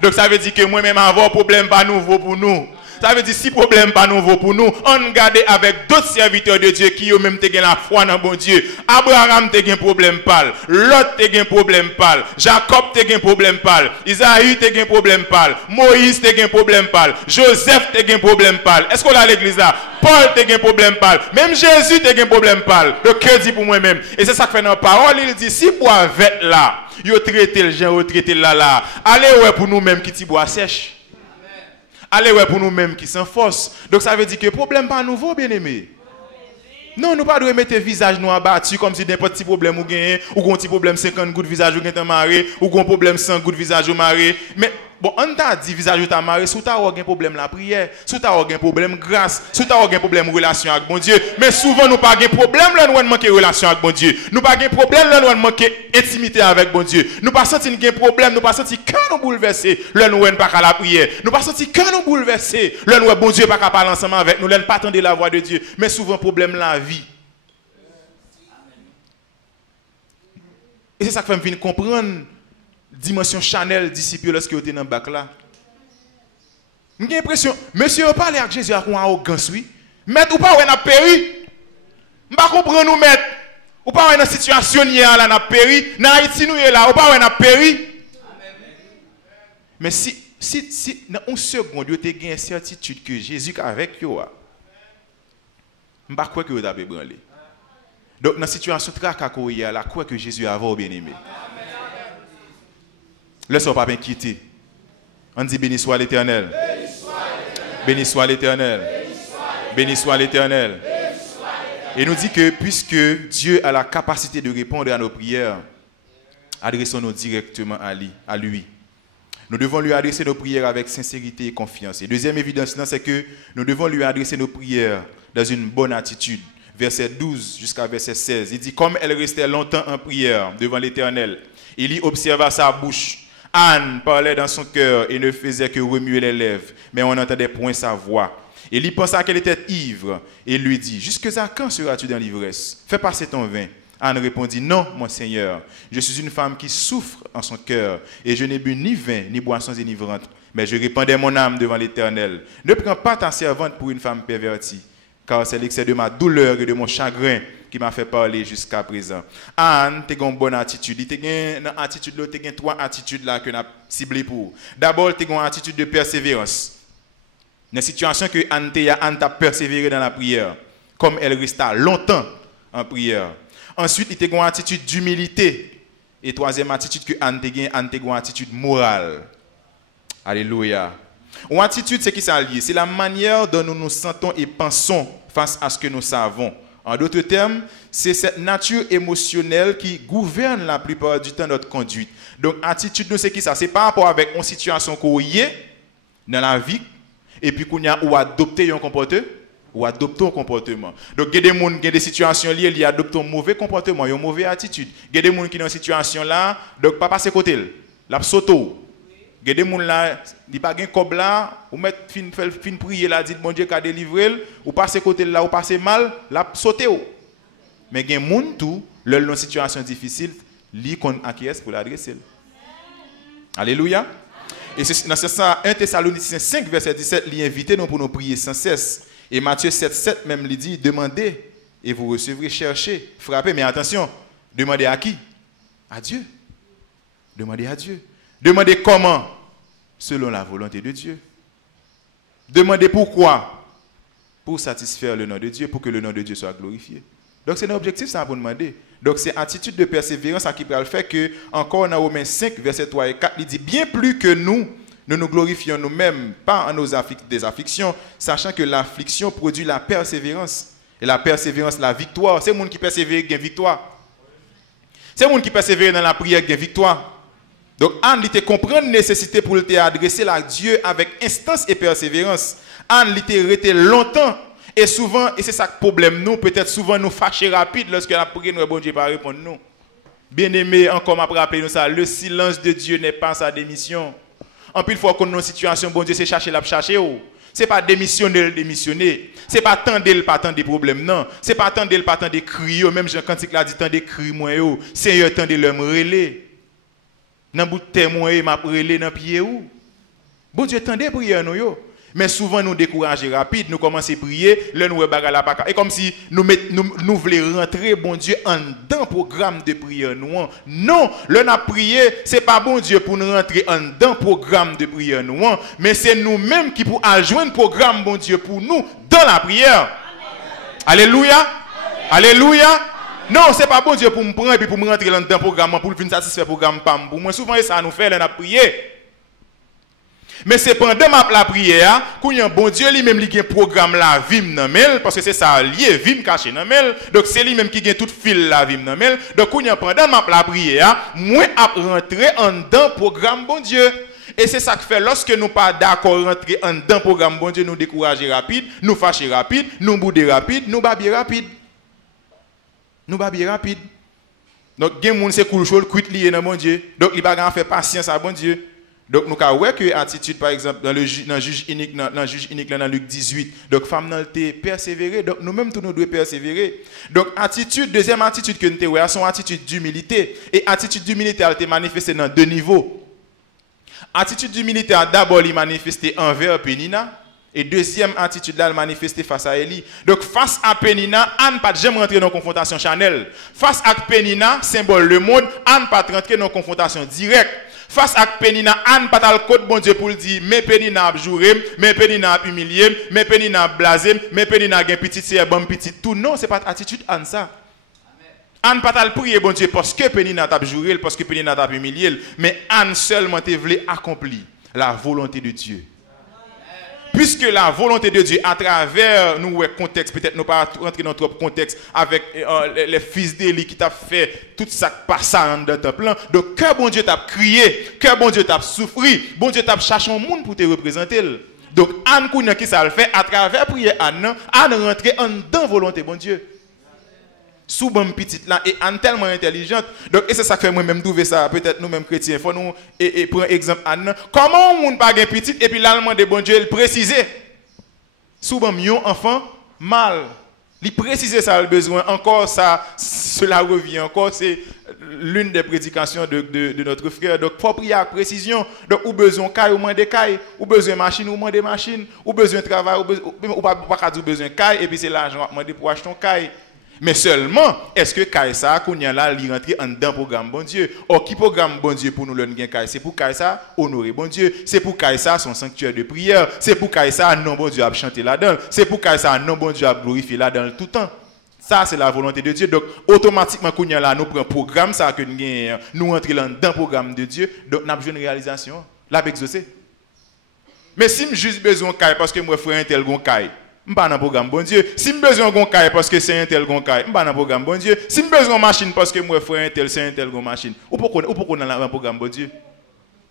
Donc ça veut dire que moi-même avoir problème pas nouveau pour nous. Ça veut dire si problème pas nouveau pour nous, on garde avec d'autres serviteurs de Dieu qui ont même la foi dans bon Dieu. Abraham a un problème pâle, Lot a un problème pâle, Jacob a un problème pâle, Isaïe a un problème pâle, Moïse a un problème pâle, Joseph a un problème pâle. Est-ce qu'on a l'église là? Paul a un problème pâle, même Jésus a un problème pâle. Le cœur dit pour moi-même. Et c'est ça que fait dans la parole, il dit si bois vête là, yo traité le gens, yo traité là. Allez ouais pour nous-mêmes qui ti bois sèche. Allez ouais pour nous-mêmes qui sont force. Donc ça veut dire que le problème pas nouveau, bien aimé. Non, nous pas devons mettre visage nous abattu comme si n'importe petit problème ou gagne ou un petit problème 50 gouttes visage ou gagne maré ou un problème 100 gouttes visage ou maré. Mais bon, on t'a dit visage ou ta maré, sous ta un problème la prière, sous ta un problème grâce, sous ta un problème relation avec bon Dieu. Mais souvent nous pas un problème là nous manquer relation avec bon Dieu. Nous pas un problème là nous manquer intimité avec bon Dieu. Nous pas sentir un problème, nous pas sentir quand nous bouleverser, là nous pas qu'à la prière. Nous pas sentir quand nous bouleverser, là nous bon Dieu pas qu'à parler ensemble avec nous, là pas attendre la voix de Dieu. Mais souvent problème la vie. Et c'est ça que fait me comprendre dimension Chanel disciple lorsque vous êtes dans le bac là. J'ai l'impression, monsieur a parlé avec Jésus avec une arrogance, oui. Maître, ou pas, on a péri. Je ne comprends pas nous, maître. Ou pas, on a une situation là, on a péri. Dans Haïti, nous est là, ou pas, on a péri. Mais si dans une seconde, vous avez une certitude que Jésus est avec vous, je ne crois pas que vous avez ébranlé. Donc, dans la situation très cacoïe, là, quoi que Jésus a bien aimé. Laissez-moi pas m'inquiéter. On dit béni soit l'Éternel. Béni soit l'Éternel. Béni soit l'Éternel. Et nous dit que puisque Dieu a la capacité de répondre à nos prières, adressons-nous directement à lui. Nous devons lui adresser nos prières avec sincérité et confiance. Et deuxième évidence, c'est que nous devons lui adresser nos prières dans une bonne attitude. Verset 12 jusqu'à verset 16. Il dit, comme elle restait longtemps en prière devant l'Éternel, il y observa sa bouche. Anne parlait dans son cœur et ne faisait que remuer les lèvres, mais on n'entendait point sa voix. Et il pensa qu'elle était ivre et lui dit, jusqu'à quand seras-tu dans l'ivresse? Fais passer ton vin. Anne répondit, non, mon Seigneur, je suis une femme qui souffre en son cœur et je n'ai bu ni vin ni boissons enivrantes, mais je répandais mon âme devant l'Éternel. Ne prends pas ta servante pour une femme pervertie, car c'est l'excès de ma douleur et de mon chagrin qui m'a fait parler jusqu'à présent. Anne, tu as une bonne attitude. Tu as une attitude, tu as trois attitudes là que nous avons ciblées pour. D'abord, tu as une attitude de persévérance. Dans la situation que Anne a persévéré dans la prière, comme elle resta longtemps en prière. Ensuite, il y a une attitude d'humilité. Et troisième attitude que Anne a une attitude morale. Alléluia. Une attitude, c'est qui ça lié? C'est la manière dont nous nous sentons et pensons face à ce que nous savons. En d'autres termes, c'est cette nature émotionnelle qui gouverne la plupart du temps notre conduite. Donc, attitude, nous, c'est qui ça? C'est par rapport avec une situation qu'on y est dans la vie, et puis qu'on a ou adopté un comportement, ou adopter un comportement. Donc, il y a des situations liées, ils adoptent un mauvais comportement, une mauvaise attitude. Il y a des gens qui sont dans cette situation-là, donc pas passer côté, la sauto. Il y a des gens là, ils pas gain cob là, ou mettre fin prier là, dit bon Dieu qu'a délivré, ou passer côté là, ou passer mal, la sauter. Mais il y a des gens tout, leur dans situation difficile, li qu'on acquiesce pour l'adresser. Alléluia. Et c'est dans ce sens 1 Thessaloniciens 5 verset 17, il invite nous pour nous prier sans cesse. Et Matthieu 7 même lui dit, demandez et vous recevrez, cherchez, frappez. Mais attention, demandez à qui? À Dieu. Demandez à Dieu. Demandez comment? Selon la volonté de Dieu. Demandez pourquoi? Pour satisfaire le nom de Dieu, pour que le nom de Dieu soit glorifié. Donc c'est un objectif ça pour demander. Donc c'est attitude de persévérance qui peut le faire que, encore dans Romains 5, verset 3 et 4, il dit, bien plus que nous nous glorifions nous-mêmes, pas en nos des afflictions, sachant que l'affliction produit la persévérance. Et la persévérance, la victoire. C'est le monde qui persévère qui a victoire. C'est le monde qui persévère dans la prière qui a victoire. Donc, Anne, il comprend la nécessité pour te adresser à Dieu avec instance et persévérance. Anne, il resté longtemps. Et souvent, et c'est ça le problème, nous, peut-être souvent nous fâcher rapide lorsque la prière, nous, bon Dieu, pas répondre nous. Bien aimé, encore m'a rappelé nous ça, le silence de Dieu n'est pas sa démission. En plus, il faut qu'on ait une situation, bon Dieu, c'est chercher la chercher. Ce n'est pas démissionner, démissionner. Ce n'est pas attendre, pas attendre des problèmes, non. Ce n'est pas attendre, pas attendre des cris. Même Jean Cantique l'a dit, tant des cris, moi, Seigneur, tant de l'homme relais. Dans bout de témoin, m'a relais dans pied où. Bon Dieu, tant des prières, nous, yo. Mais souvent, nous décourager rapide, nous commençons à prier, là, nous regardons la paca. Et comme si nous voulons rentrer, bon Dieu, en dans programme de prière. Nous. Non, là, nous prié, ce n'est pas bon Dieu pour nous rentrer en dans programme de prière. Nous, mais c'est nous-mêmes qui pour joindre programme, bon Dieu, pour nous, dans la prière. Amen. Alléluia. Amen. Alléluia. Non, ce n'est pas bon Dieu pour me prendre et puis pour me rentrer dans le programme, pour venir satisfaire le programme. Pour moi, souvent, ça nous fait, là, nous prier. Mais c'est pendant la prière, quand il y a un bon Dieu, lui-même qui a un programme la vie parce que c'est ça, lié, vie caché dans mel. Donc c'est lui-même qui a tout fil la vie dans mel. Donc quand il y a pendant la prière, moi à rentrer en dedans programme bon Dieu. Et c'est ça que fait lorsque nous pas d'accord rentrer en dedans programme bon Dieu, nous décourager rapide, nous fâcher rapide, nous bouder rapide, nous babier rapide. Nous babier rapide. Donc il y a des gens qui cool chaud, cuit lié dans bon Dieu. Donc il va faire patience à bon Dieu. Donc, nous avons vu que attitude, par exemple, dans le juge unique, dans Luc 18, donc, femme n'a été persévérée, donc, nous-mêmes, nous devons persévérer. Donc, attitude, deuxième attitude que nous avons, c'est une attitude d'humilité. Et attitude d'humilité, elle a été manifestée dans deux niveaux. Attitude d'humilité, d'abord, elle est manifestée envers Pénina. Et deuxième attitude, là, elle est manifestée face à Élie. Donc, face à Pénina, Anne n'a pas jamais rentré dans une confrontation charnelle. Face à Pénina, symbole le monde, Anne n'a pas rentré dans une confrontation directe. Face à Pénina, Anne pas le code bon Dieu pour le dire, mais Pénina a juré, mais Pénina a humilié, mais Pénina a blasé, mais Pénina a petit, c'est bon petit, tout. Non, ce n'est pas attitude Anne ça. Anne pas le prier bon Dieu parce que Pénina t'a juré, parce que Pénina t'a humilié, mais Anne seulement te voulait accomplir la volonté de Dieu. Puisque la volonté de Dieu, à travers nous, contexte, peut-être nous pas rentrer dans notre contexte avec les fils d'Élie qui t'a fait tout ça passe dans ton plan. Donc, que bon Dieu t'a crié, que bon Dieu t'a souffri, bon Dieu t'a cherché un monde pour te représenter. Donc, Anne Kounia qui ça le fait, à travers prière Anne rentre en dans volonté, bon Dieu. Sous bonne petite là, et Anne tellement intelligente. Donc, et c'est ça que fait moi-même trouver ça, peut-être nous-mêmes chrétiens. Il faut nous, prendre exemple Anne. Comment on ne pas petite, et puis l'allemand de bon Dieu, il préciser. Souvent, un enfant mal. Il précise ça le besoin. Encore ça, cela revient. Encore, c'est l'une des prédications de notre frère. Donc, il faut prier avec précision. Donc, ou besoin de caille, ou moins de caille. Ou besoin de machine, ou moins de machine. Ou besoin de travail, ou pas besoin de caille. Et puis, c'est l'argent à demander pour acheter ton caille. Mais seulement, est-ce que Kaïsa, qu'on y a là, il rentre en dedans programme bon Dieu? Or, qui programme bon Dieu pour nous le gain Kaïsa? C'est pour Kaïsa honorer bon Dieu. C'est pour Kaïsa son sanctuaire de prière. C'est pour Kaïsa non bon Dieu à chanter là-dedans. C'est pour Kaïsa non bon Dieu à glorifier là-dedans tout le temps. Ça, c'est la volonté de Dieu. Donc, automatiquement, qu'on y a là, nous prenons un programme, ça que nous rentrons dans le programme de Dieu. Donc, nous avons une réalisation. Là, exaucé. Mais si j'ai juste besoin de Kaïsa parce que moi, frère, un tel gon Kaïsa. Je ne suis pas dans le programme, bon Dieu. Si je besoin de caille parce que c'est un tel gon caille, je ne suis pas dans le programme, bon Dieu. Si je besoin de machine parce que moi, frère, un tel, c'est un tel gon machine. Ou pourquoi dans le programme, bon Dieu?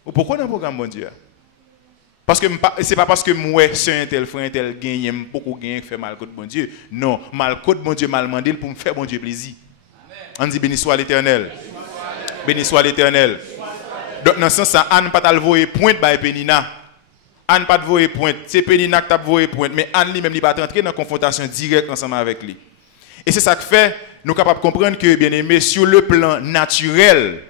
Ou pourquoi dans le programme, bon Dieu? Parce que ce n'est pas parce que moi, c'est un tel, frère, un tel, gagne, beaucoup gagne, fait mal contre bon Dieu. Non, mal contre bon Dieu, mal mandé pour me faire bon Dieu plaisir. On dit béni soit l'Éternel. Béni soit l'Éternel. Donc, dans ce sens, Anne pas t'alvoyer pointe by Pénina. Anne pas de voyer pointe, c'est Pénina qui t'a voyer pointe, mais Anne lui-même il pas entrer dans confrontation directe ensemble avec lui. Et c'est ça qui fait nous capables de comprendre que bien aimé sur le plan naturel,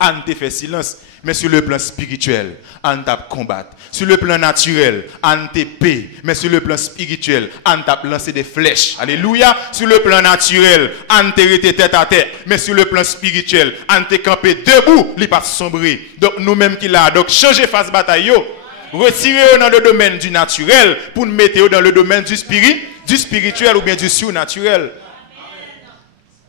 Anne te fait silence, mais sur le plan spirituel, Anne t'a combattre. Sur le plan naturel, Anne te paix, mais sur le plan spirituel, Anne t'a lancé des flèches. Alléluia. Sur le plan naturel, Anne te rete tête à tête, mais sur le plan spirituel, Anne te campé debout, il pas sombré. Donc nous-mêmes qui là, donc changer face bataille yo. Retirez-vous dans le domaine du naturel pour nous mettre dans le domaine du spirituel ou bien du surnaturel.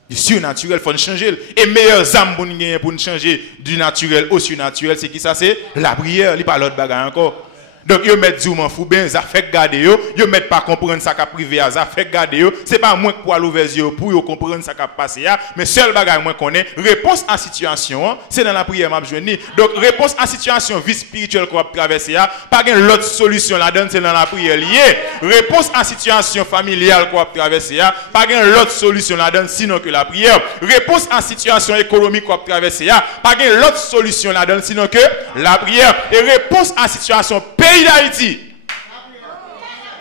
Du surnaturel, il faut changer. Et meilleures âmes pour nous changer du naturel au surnaturel, c'est qui ça? C'est la prière. Il n'y a pas l'autre bagarre encore. Donc, ils mettent du m'en fou bien, ça fait garder yo. Ils mettent pas comprendre ça qu'a privé, ça fait garder yo. C'est pas moi qui pour aller ouvrir yeux pour comprendre ça qu'a passé mais seul bagage moi connais, réponse à situation, c'est dans la prière m'a joindre. Donc réponse à situation vie spirituelle qu'on va traverser pas gain l'autre solution là-dedans, c'est dans la prière liée. Réponse à situation familiale qu'on va traverser pas gain l'autre solution là-dedans sinon que la prière. Réponse à situation économique qu'on va traverser pas gain l'autre solution là-dedans sinon que la prière. Et réponse à situation pays d'Haïti.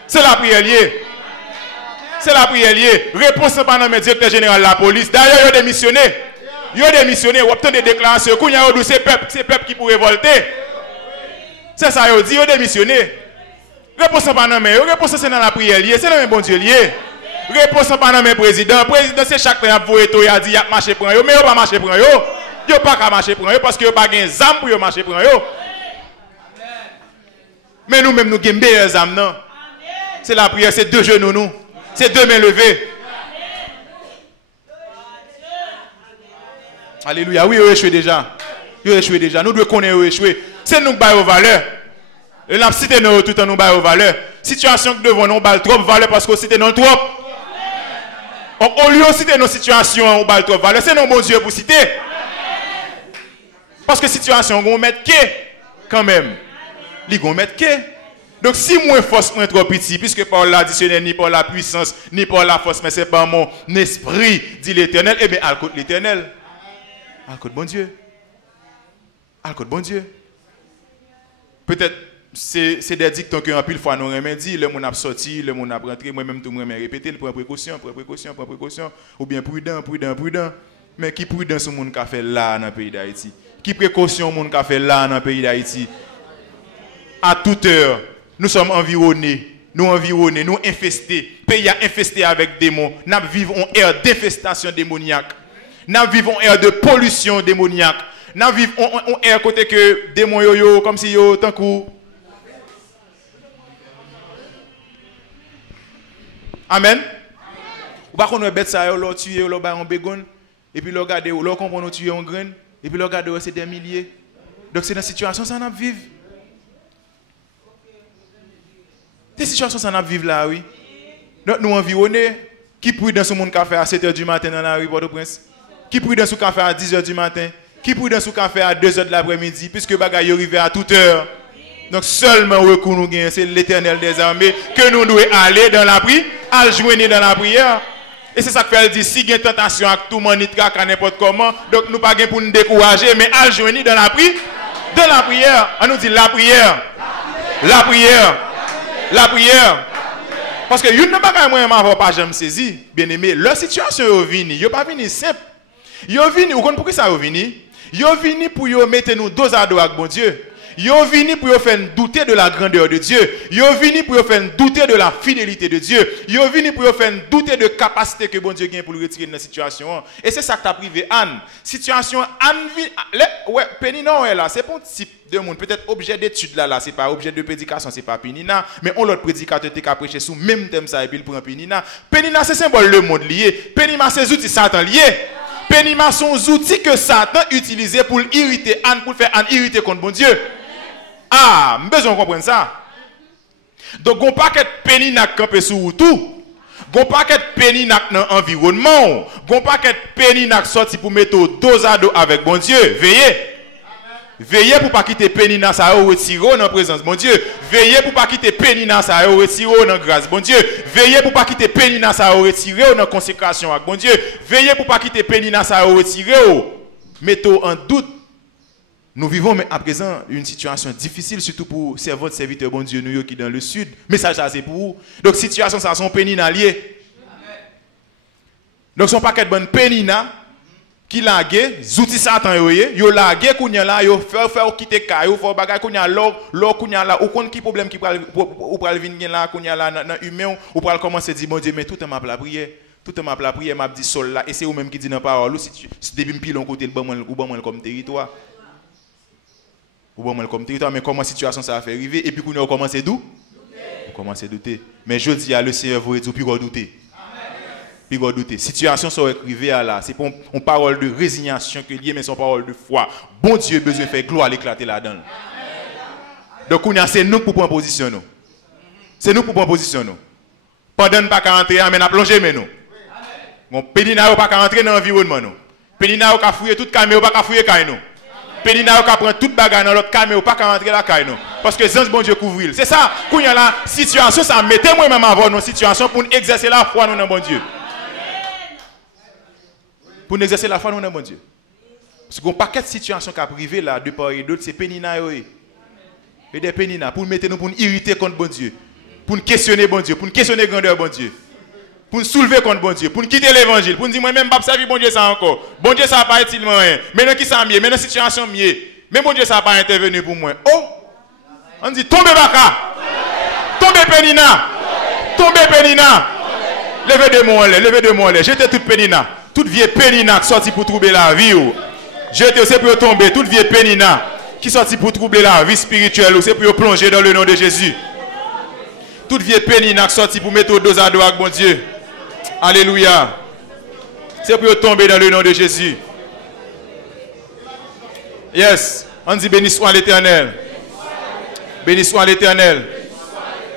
C'est la prière liée. C'est la prière liée. Réponse pas dans le directeur général de la police. D'ailleurs, il y a démissionné. Il y a démissionné. Ou obtenu des déclarations. Il y a ces peuples qui pourraient révolter. C'est ça, il dit, il a démissionné. Réponse pas dans le réponse c'est dans la prière liée. C'est dans le bon Dieu lié. Réponse pas dans le président. Le président, c'est chaque fois qu'il a dit, il a marché pour eux. Mais il n'a pas marché pour eux. Il n'a pas marché pour eux parce qu'il n'a pas de zam pour marcher pour eux. Mais nous-mêmes, nous avons meilleures âmes, non? C'est la prière, c'est deux genoux, nous. C'est deux mains levées. Alléluia. Oui, il a échoué déjà. Il a échoué déjà. Nous devons connaître échoué. C'est nous qui baillons aux valeurs. Et la cité nous tout le temps nous baillons aux valeurs. Situation que devons nous baillons trop valeur parce qu'on cite nous trop. Au lieu de citer nos situations, on baille trop valeur. C'est nos bon Dieu pour citer. Parce que situation, on va mettre quand même. Ils vont mettre que. Donc si moi force moins trop petit, puisque par l'additionnel, ni par la puissance, ni par la force, mais c'est par mon esprit, dit l'Éternel, eh bien, à côté l'Éternel. À côté bon Dieu. À côté bon Dieu. Peut-être c'est des dictons que en pile fois nous remet dit, le monde a sorti, le monde a rentré, moi-même tout me répéter, prends précaution, ou bien prudent. Mais qui prudent ce monde qu'a fait là dans le pays d'Haïti? Qui précaution monde qu'a fait là dans le pays d'Haïti? À toute heure, nous sommes environnés, nous infestés. Le pays a infesté avec démons. Nous vivons en ère d'infestation démoniaque. Nous vivons en ère de pollution démoniaque. Nous vivons en ère côté que démons yo comme si yo tant coup. Amen. Ou pas qu'on nous bête ça yo tuer lo ba en bégon et puis le regarder ou le comprendre tuer en graine et puis le regarder c'est des milliers. Donc c'est dans situation ça n'a vivre. Des situations ça n'a vivre là, oui. Donc nous environnés, qui prie dans ce monde café à 7h du matin dans la rue Port-au-Prince? Qui prie dans ce café à 10h du matin? Qui prie dans ce café à 2h de l'après-midi? Puisque bagaille arrive à toute heure. Donc seulement recours nous gagne, c'est l'Éternel des armées que nous devons aller dans la prière, à joindre dans la prière. Et c'est ça que fait dit, si il y a une tentation à tout le monde, à n'importe comment, donc nous pas pour nous décourager, mais à joindre dans la prière. Dans la prière, on nous dit la prière. La prière. La prière, Parce que une bagaille moi m'avoir pas jamais saisi, bien aimé, leur situation yo vini, yo pas vini simple. Yo vini, ou connait pourquoi ça yo vini? Yo vini pour yo mettre nous dos à dos avec bon Dieu. Yo vini pour yo faire douter de la grandeur de Dieu. Yo vini pour yo faire douter de la fidélité de Dieu. Yo vini pour yo faire douter de capacité que bon Dieu gagne pour le retirer de la situation. Et c'est ça que t'a privé Anne. Situation Anne ouais, Pénina est là, c'est pas un type de monde, peut-être objet d'étude là c'est pas objet de prédication, c'est pas Pénina, mais on l'autre prédicateur qui a prêché sous même thème ça et puis il prend Pénina. Pénina c'est symbole le monde lié. Pénina c'est outils Satan lié. Pénina sont outils que Satan utilisait pour irriter Anne, pour faire Anne irriter contre bon Dieu. Ah, besoin de comprendre ça. Donc, on pas qu'être pénina camper sur tout. On pas qu'être pénina dans l'environnement. On pas qu'être pénina sorti pour mettre dos à dos avec bon Dieu. Veillez. Veillez pour pas quitter pénina ça ou retirer dans la présence bon Dieu. Veillez pour pas quitter pénina ça ou retirer dans la grâce bon Dieu. Veillez pour pas quitter pénina ça ou retirer dans la consécration avec bon Dieu. Veillez pour pas quitter pénina ça ou retirer mettez en doute. Nous vivons à présent une situation difficile, surtout pour votre serviteur bon Dieu nous qui est dans le sud. Message ça c'est pour vous. Donc situation ça sont pénina lié. Donc son paquet de bonne pénina qui lagué, zouti Satan yo lagué kounya là, yo faire quitter ka, yo faire bagay kounya l'or kounya là, ou kon ki problème qui pral ou pral venir là kounya là dans humain ou pral commencer dire mon Dieu mais tout m'a la prière. Tout m'a la prière m'a dit sol là et c'est ou même qui dit dans parole si depuis m'pilon côté le bon moi comme territoire. Ou bon comme territoire mais comment situation ça a fait arriver et puis qu'on a commencé d'où on commence à douter mais je dis à le Seigneur vous dire puis douter puis douter situation ça arrivé à là c'est pas une parole de résignation que lié mais son parole de foi bon Dieu besoin faire gloire l'éclater là-dedans donc on a c'est nous pour prendre position nous c'est nous pour prendre position nous pendant pas qu'à entrer mais n'a plongé mais nous mon pédina pas qu'à entrer dans l'environnement nous pédina pas fouiller toute caméra pas qu'à fouiller caille nous Pénina ka prend toute bagarre dans l'autre caméra pas qu'à rentrer la caille non parce que Zans bon Dieu couvrir. C'est ça qu'on y a la situation ça mettez moi même avant nos situation pour exercer la foi nous dans bon Dieu. Pour exercer la foi nous dans bon Dieu. Parce qu'on paquet de situations qui a privé là de part et d'autre c'est Pénina et des Pénina pour mettre nous pour nous irriter contre bon Dieu. Pour nous questionner bon Dieu, pour nous questionner grandeur bon Dieu. Pour nous soulever contre bon Dieu, pour nous quitter l'évangile, pour nous dire moi-même, je ne servir bon Dieu ça encore. Bon Dieu ça n'a pas été rien. Maintenant qui ça mieux, maintenant situation mieux. Mais bon Dieu ça n'a pas intervenu pour moi. Oh! On dit tombez Baka! Tombez Pénina! Tombez Pénina! Levez de moi, jetez toute Pénina. Toute vieille Pénina qui sorti pour troubler la vie. Jetez, c'est pour tomber. Toute vieille Pénina qui sorti pour troubler la vie spirituelle, c'est pour plonger dans le nom de Jésus. Toute vieille Pénina qui sorti pour mettre au dos à dos avec bon Dieu. Alléluia. C'est pour tomber dans le nom de Jésus. Yes. On dit béni soit l'Éternel. Béni soit l'Éternel.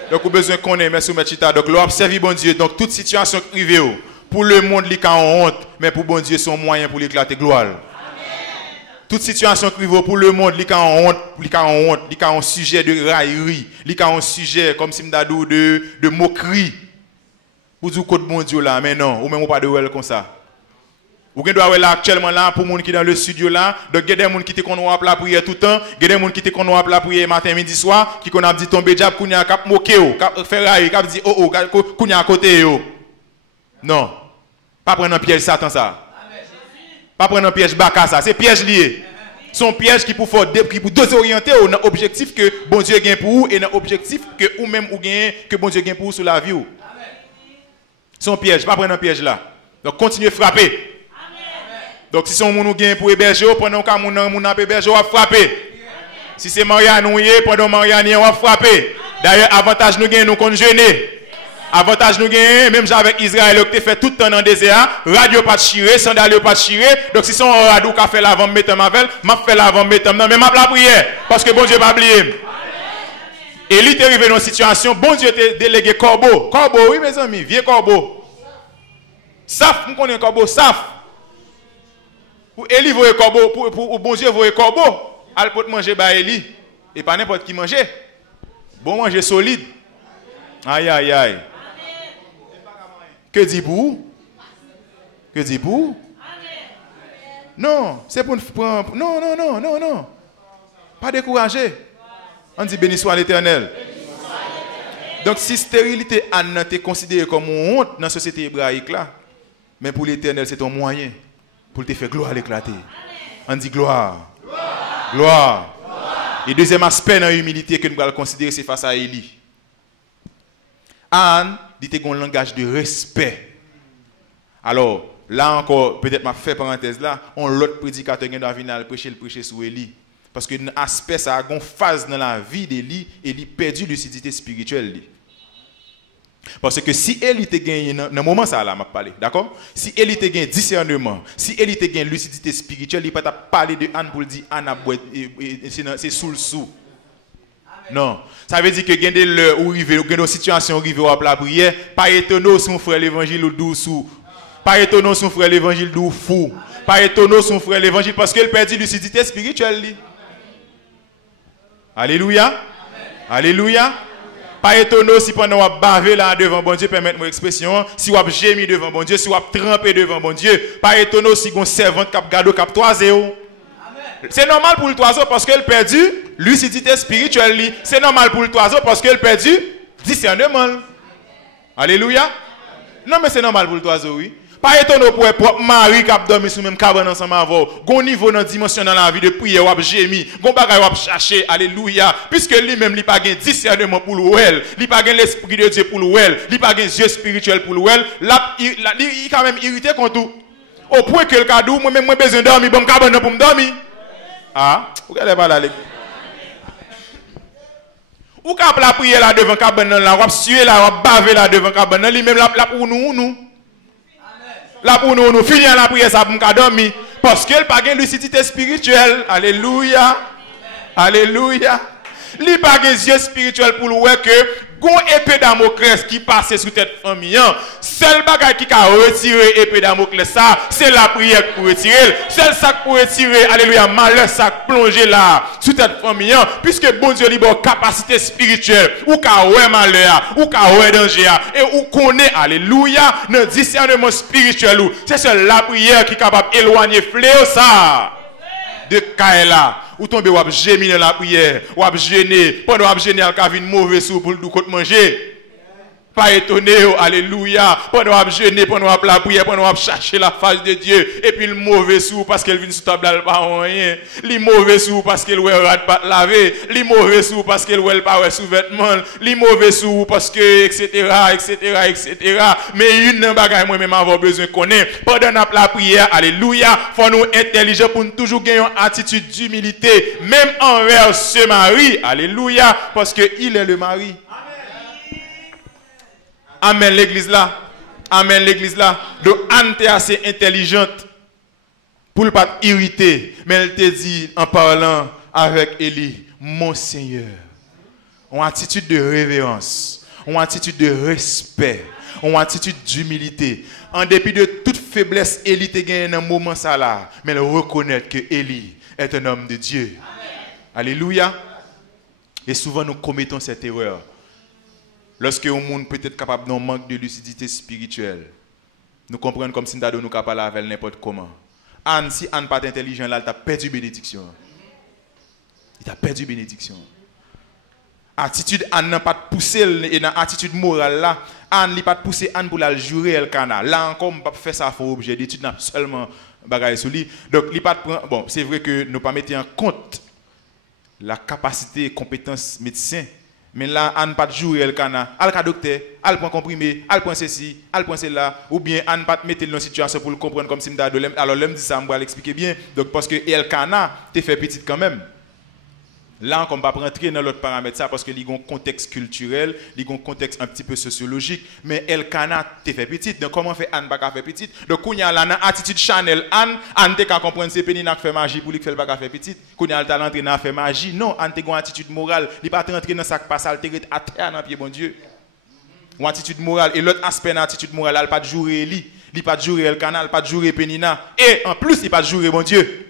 Donc, vous avez besoin qu'on ait, merci Machita. Donc, l'on observe bon Dieu. Donc, toute situation privée, pour le monde, il y a honte, mais pour bon Dieu, son moyen pour l'éclater gloire. Toute situation privée pour le monde, il y a honte, il y a un sujet de raillerie, il y a un sujet comme Simdadou de moquerie. Pour dire que bon Dieu là, mais non, ou même pas de well comme ça. Ou bien doit là actuellement là pour les gens qui dans le studio là, donc il y a des gens qui te connaissent la prière tout le temps, il y a des gens qui te connaissent la prière matin midi soir, qui connaissent dit tomber diable, qui a cap moquer ou, cap faire railler, cap dit oh qui a à côté yo. Non. Pas prendre un piège Satan ça. Pas prendre un piège Baka ça, c'est piège lié. Son piège qui pour désorienter ou dans objectif que bon Dieu gagne pour vous et dans objectif que ou même ou gagne que bon Dieu gagne pour vous sur la vie ou. Son piège, pas prendre un piège là. Donc continuez à frapper. Amen. Donc si son moun gagne pour héberger, pendant que moun a héberger, on va frapper. Amen. Si c'est Marianne ou pendant Marianne, on va frapper. D'ailleurs, avantage nous gagne nous qu'on jeûner. Avantage nous gagne même avec Israël qui fait tout le temps dans le désert, radio pas chiré, sandales pas chiré. Donc si son radio qui fait l'avant mettre mavel, m'a fait l'avant mettre non mais m'a la prière parce que bon Dieu pas oublier. Et lui est arrivé dans une situation, bon Dieu t'a délégué corbeau. Corbeau, oui mes amis, vieux corbeau. Saf, nous connaissons corbeau, saf. Pour Élie voyer corbeau, pour bon Dieu voyer corbeau, elle peut manger par Élie. Et pas n'importe qui manger. Bon manger solide. Aïe aïe aïe. Que dit pour? Que dit pour? Non, c'est pour prendre. Non. Pas décourager. On dit béni soit l'Éternel. Donc si stérilité Anne est considérée comme une honte dans la société hébraïque là, mais pour l'Éternel c'est un moyen pour te faire gloire l'éclater. On dit gloire. Gloire. Et deuxième aspect dans l'humilité que nous allons considérer, c'est face à Élie. Anne dit un langage de respect. Alors, là encore, peut-être m'a fait parenthèse là, on l'autre prédicateur qui doit venir prêcher sur Élie. Parce que un aspect, ça a une phase dans la vie d'Élie, Élie perdu lucidité spirituelle. Parce que si Élie te gagne, dans le moment ça là, m'a parlé, d'accord? Si Élie te gagne discernement, si Élie te gagne lucidité spirituelle, il ne peut pas parler de Anne pour dire Anne c'est sous le sous. Non, ça veut dire que gagne l'heure où arrive, gagne une situation arrive à la prière, pas étonnant son frère l'évangile ou doucou. Pas étonnant son frère l'évangile d'où fou. Pas étonnant son frère l'évangile parce qu'il perdit lucidité spirituelle. Alléluia. Amen. Alléluia. Pas étonnant si pendant qu'on bavé là devant bon Dieu, permettez-moi l'expression, si on gémi devant bon Dieu, si on trempé devant bon Dieu, pas étonnant si on servante cap gado cap 3-0. C'est normal pour le oiseau parce qu'elle perdu lucidité spirituelle. C'est normal pour le oiseau parce qu'elle perdu discernement. Alléluia. Non mais c'est normal pour le oiseau, oui. Pas étonnant pour propre mari qui a dormi sur même cabane ensemble avec vous. Gon niveau dans dimension dans la vie de prière ou gémi, gon bagay ou chercher, alléluia, puisque lui-même il pas gain discernement pour l'ouel, il pas gain l'esprit de Dieu pour l'ouel, il pas gain yeux spirituel pour l'ouel, là il quand même irrité contre tout. Au point que le cadeau moi même moi besoin dormir, bon cabane pour me dormir. Ah, vous regardez pas là les. Ou quand la prière là devant cabane là, ou suer là, ou baver là devant cabane, lui-même là pour nous. Là pour nous finir la prière ça pour nous dormir parce qu'elle pas gain lucidité spirituelle. Alléluia. Alléluia. Li pas gain yeux spirituel pour le voir que gon épée Damoclès qui passe sous tête famille. Seul bagage qui a retiré épée Damoclès ça, c'est la prière pour retirer. Seul sac pour retirer, alléluia, malheur sac plongé là sous tête famille puisque bon Dieu libre capacité spirituelle ou ka ouais malheur, ou ka ouais danger et ou connaît alléluia dans discernement spirituel. C'est seul la prière qui est capable d'éloigner fléau ça de Kaela. Ou tomber ou géminer dans la prière, ou gêner, pendant ou gêner, il y a une mauvaise soupe pour le manger. Pas étonné, alléluia, pendant ou gêner, pendant ou la prière, pendant ou chercher la face de Dieu, et puis le mauvais sou parce qu'elle vient sous table, pas rien. Le mauvais sou parce qu'elle ne rate pas laver, le mauvais sou parce qu'elle ne pas sous-vêtements, le mauvais sou parce que, etc. Mais une bagaille, moi-même, avoir besoin de connaître. Pendant la prière, alléluia, il faut nous intelligents pour nous toujours gagner une attitude d'humilité, même envers ce mari, alléluia, parce qu'il est le mari. Amen l'église là. Amen l'église là. Donc Anne était assez intelligente pour ne pas irriter. Mais elle te dit en parlant avec Élie, mon Seigneur. Une attitude de révérence. Une attitude de respect. Une attitude d'humilité. En dépit de toute faiblesse, Élie te gagne dans un moment ça là. Mais elle reconnaît que Élie est un homme de Dieu. Amen. Alléluia. Et souvent nous commettons cette erreur. Lorsque un monde peut être capable d'un manque de lucidité spirituelle, nous comprenons comme si nous sommes capables avec n'importe comment. Anne, si Anne n'est pas intelligent, là, il a perdu bénédiction. Il a perdu bénédiction. Attitude Anne n'a pas poussé et dans attitude morale là, Anne n'a pas poussé Anne pour la jurer le canal. Là encore, on ne peut pas faire ça pour objet d'étude, n'a seulement bagaille sur lui. Donc, bon, c'est vrai que nous ne pas mettre en compte la capacité et compétence médecin. Mais là, Anne pas jouer le canard, al ka docteur, al prend comprimé, al prend ceci, al prend cela, ou bien Anne pas mettre dans une situation pour le comprendre comme si m'da de alors l'homme dit ça, m'va l'expliquer bien. Donc parce que el canard te fait petit quand même. Là, on ne va pas rentrer dans l'autre paramètre ça parce qu'il y a un contexte culturel, il y a un contexte un petit peu sociologique, mais Elkana te fait petite. Donc comment fait Anne pas faire petite? Donc quand il y a là attitude Chanel Anne te ka comprendre c'est Penina qui fait magie pour lui faire pas faire petite. Quand il y a le talent dans faire magie, non, Anne te une attitude morale, il pas rentrer dans ça qui passe al te à terre dans pied bon Dieu. Une attitude morale et l'autre aspect de l'attitude morale, il pas de jouer lui, il pas de jouer Elkana, il pas de jouer Penina et en plus il pas de jouer bon Dieu.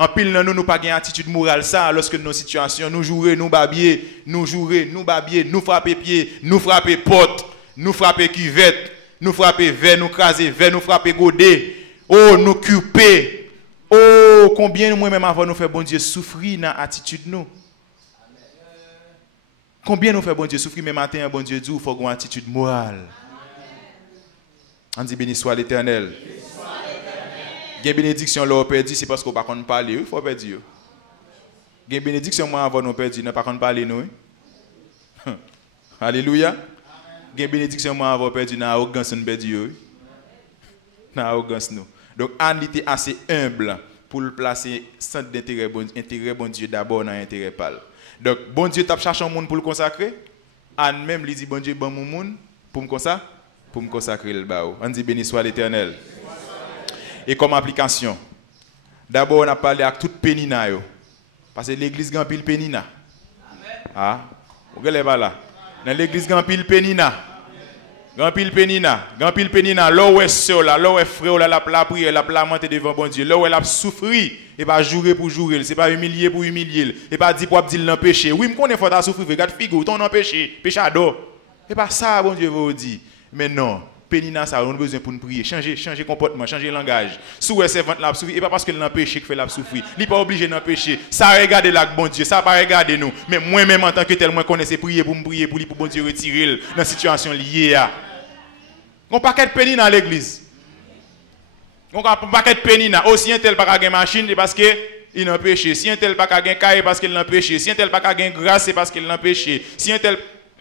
En pile, nous pas une attitude morale ça lorsque nos situations, nous jouer, nous babier, nous jouer, nous babier, nous frapper pied, nous frapper porte, nous frapper cuvette, nous frapper verre, nous craser verre, nous frapper godet, oh, nous couper. Oh, combien nous même avant nous faire bon Dieu souffrir dans l'attitude nous. Combien nous fait bon Dieu souffrir, mais matin, bon Dieu dit, il faut avoir une attitude morale. On dit béni soit l'Éternel. Il y a bénédiction là, on perdu, c'est parce qu'on ne peut pas parler, il faut perdre. Il y a bénédiction moi avant nous perdu, ne pas parler nous. Alléluia. Il y a bénédiction moi avant perdu, dans l'arrogance nous perdu. Dans l'arrogance nous. Donc, on était assez humble pour le placer centre d'intérêt bon Dieu d'abord dans l'intérêt pâle. Donc, bon Dieu t'a cherché un monde pour le consacrer. Anne même lui dit bon Dieu bon mon monde pour me consacrer le bao. On dit béni soit l'Éternel. Et comme application, d'abord on a parlé avec toute pénina parce que l'église grand pile pénina. Ah, vous regardez pas là. Dans l'église grand pile pénina. Grand pile pénina, là où est seul là, là où est frère là la prière, la lamenté devant bon Dieu, là où elle a souffri et pas jurer pour jurer, c'est pas humilier pour humilier, et pas dire pour dire dans péché. Oui, me connais faut ta souffrir, regarde figure, ton en péché, péchador. Et pas ça bon Dieu vous dit. Mais non, pénina ça on a besoin pour nous prier, changer comportement, changer langage. Si vous servante là souffrir, et pas parce que l'en péché qui fait la souffrir. Il pas obligé d'en péché. Ça regarde là bon Dieu, ça pas regarder nous. Mais moi même en tant que tel moi connaissais prier pour me prier pour bon Dieu retirer dans situation liée à. On paquet de pénina dans l'église. On paquet de pénina. Aussi un tel pas gagner machine parce que il a péché. Si un tel pas gagner caille parce qu'il a péché. Si un tel pas gagner grâce c'est parce qu'il a péché. Si un tel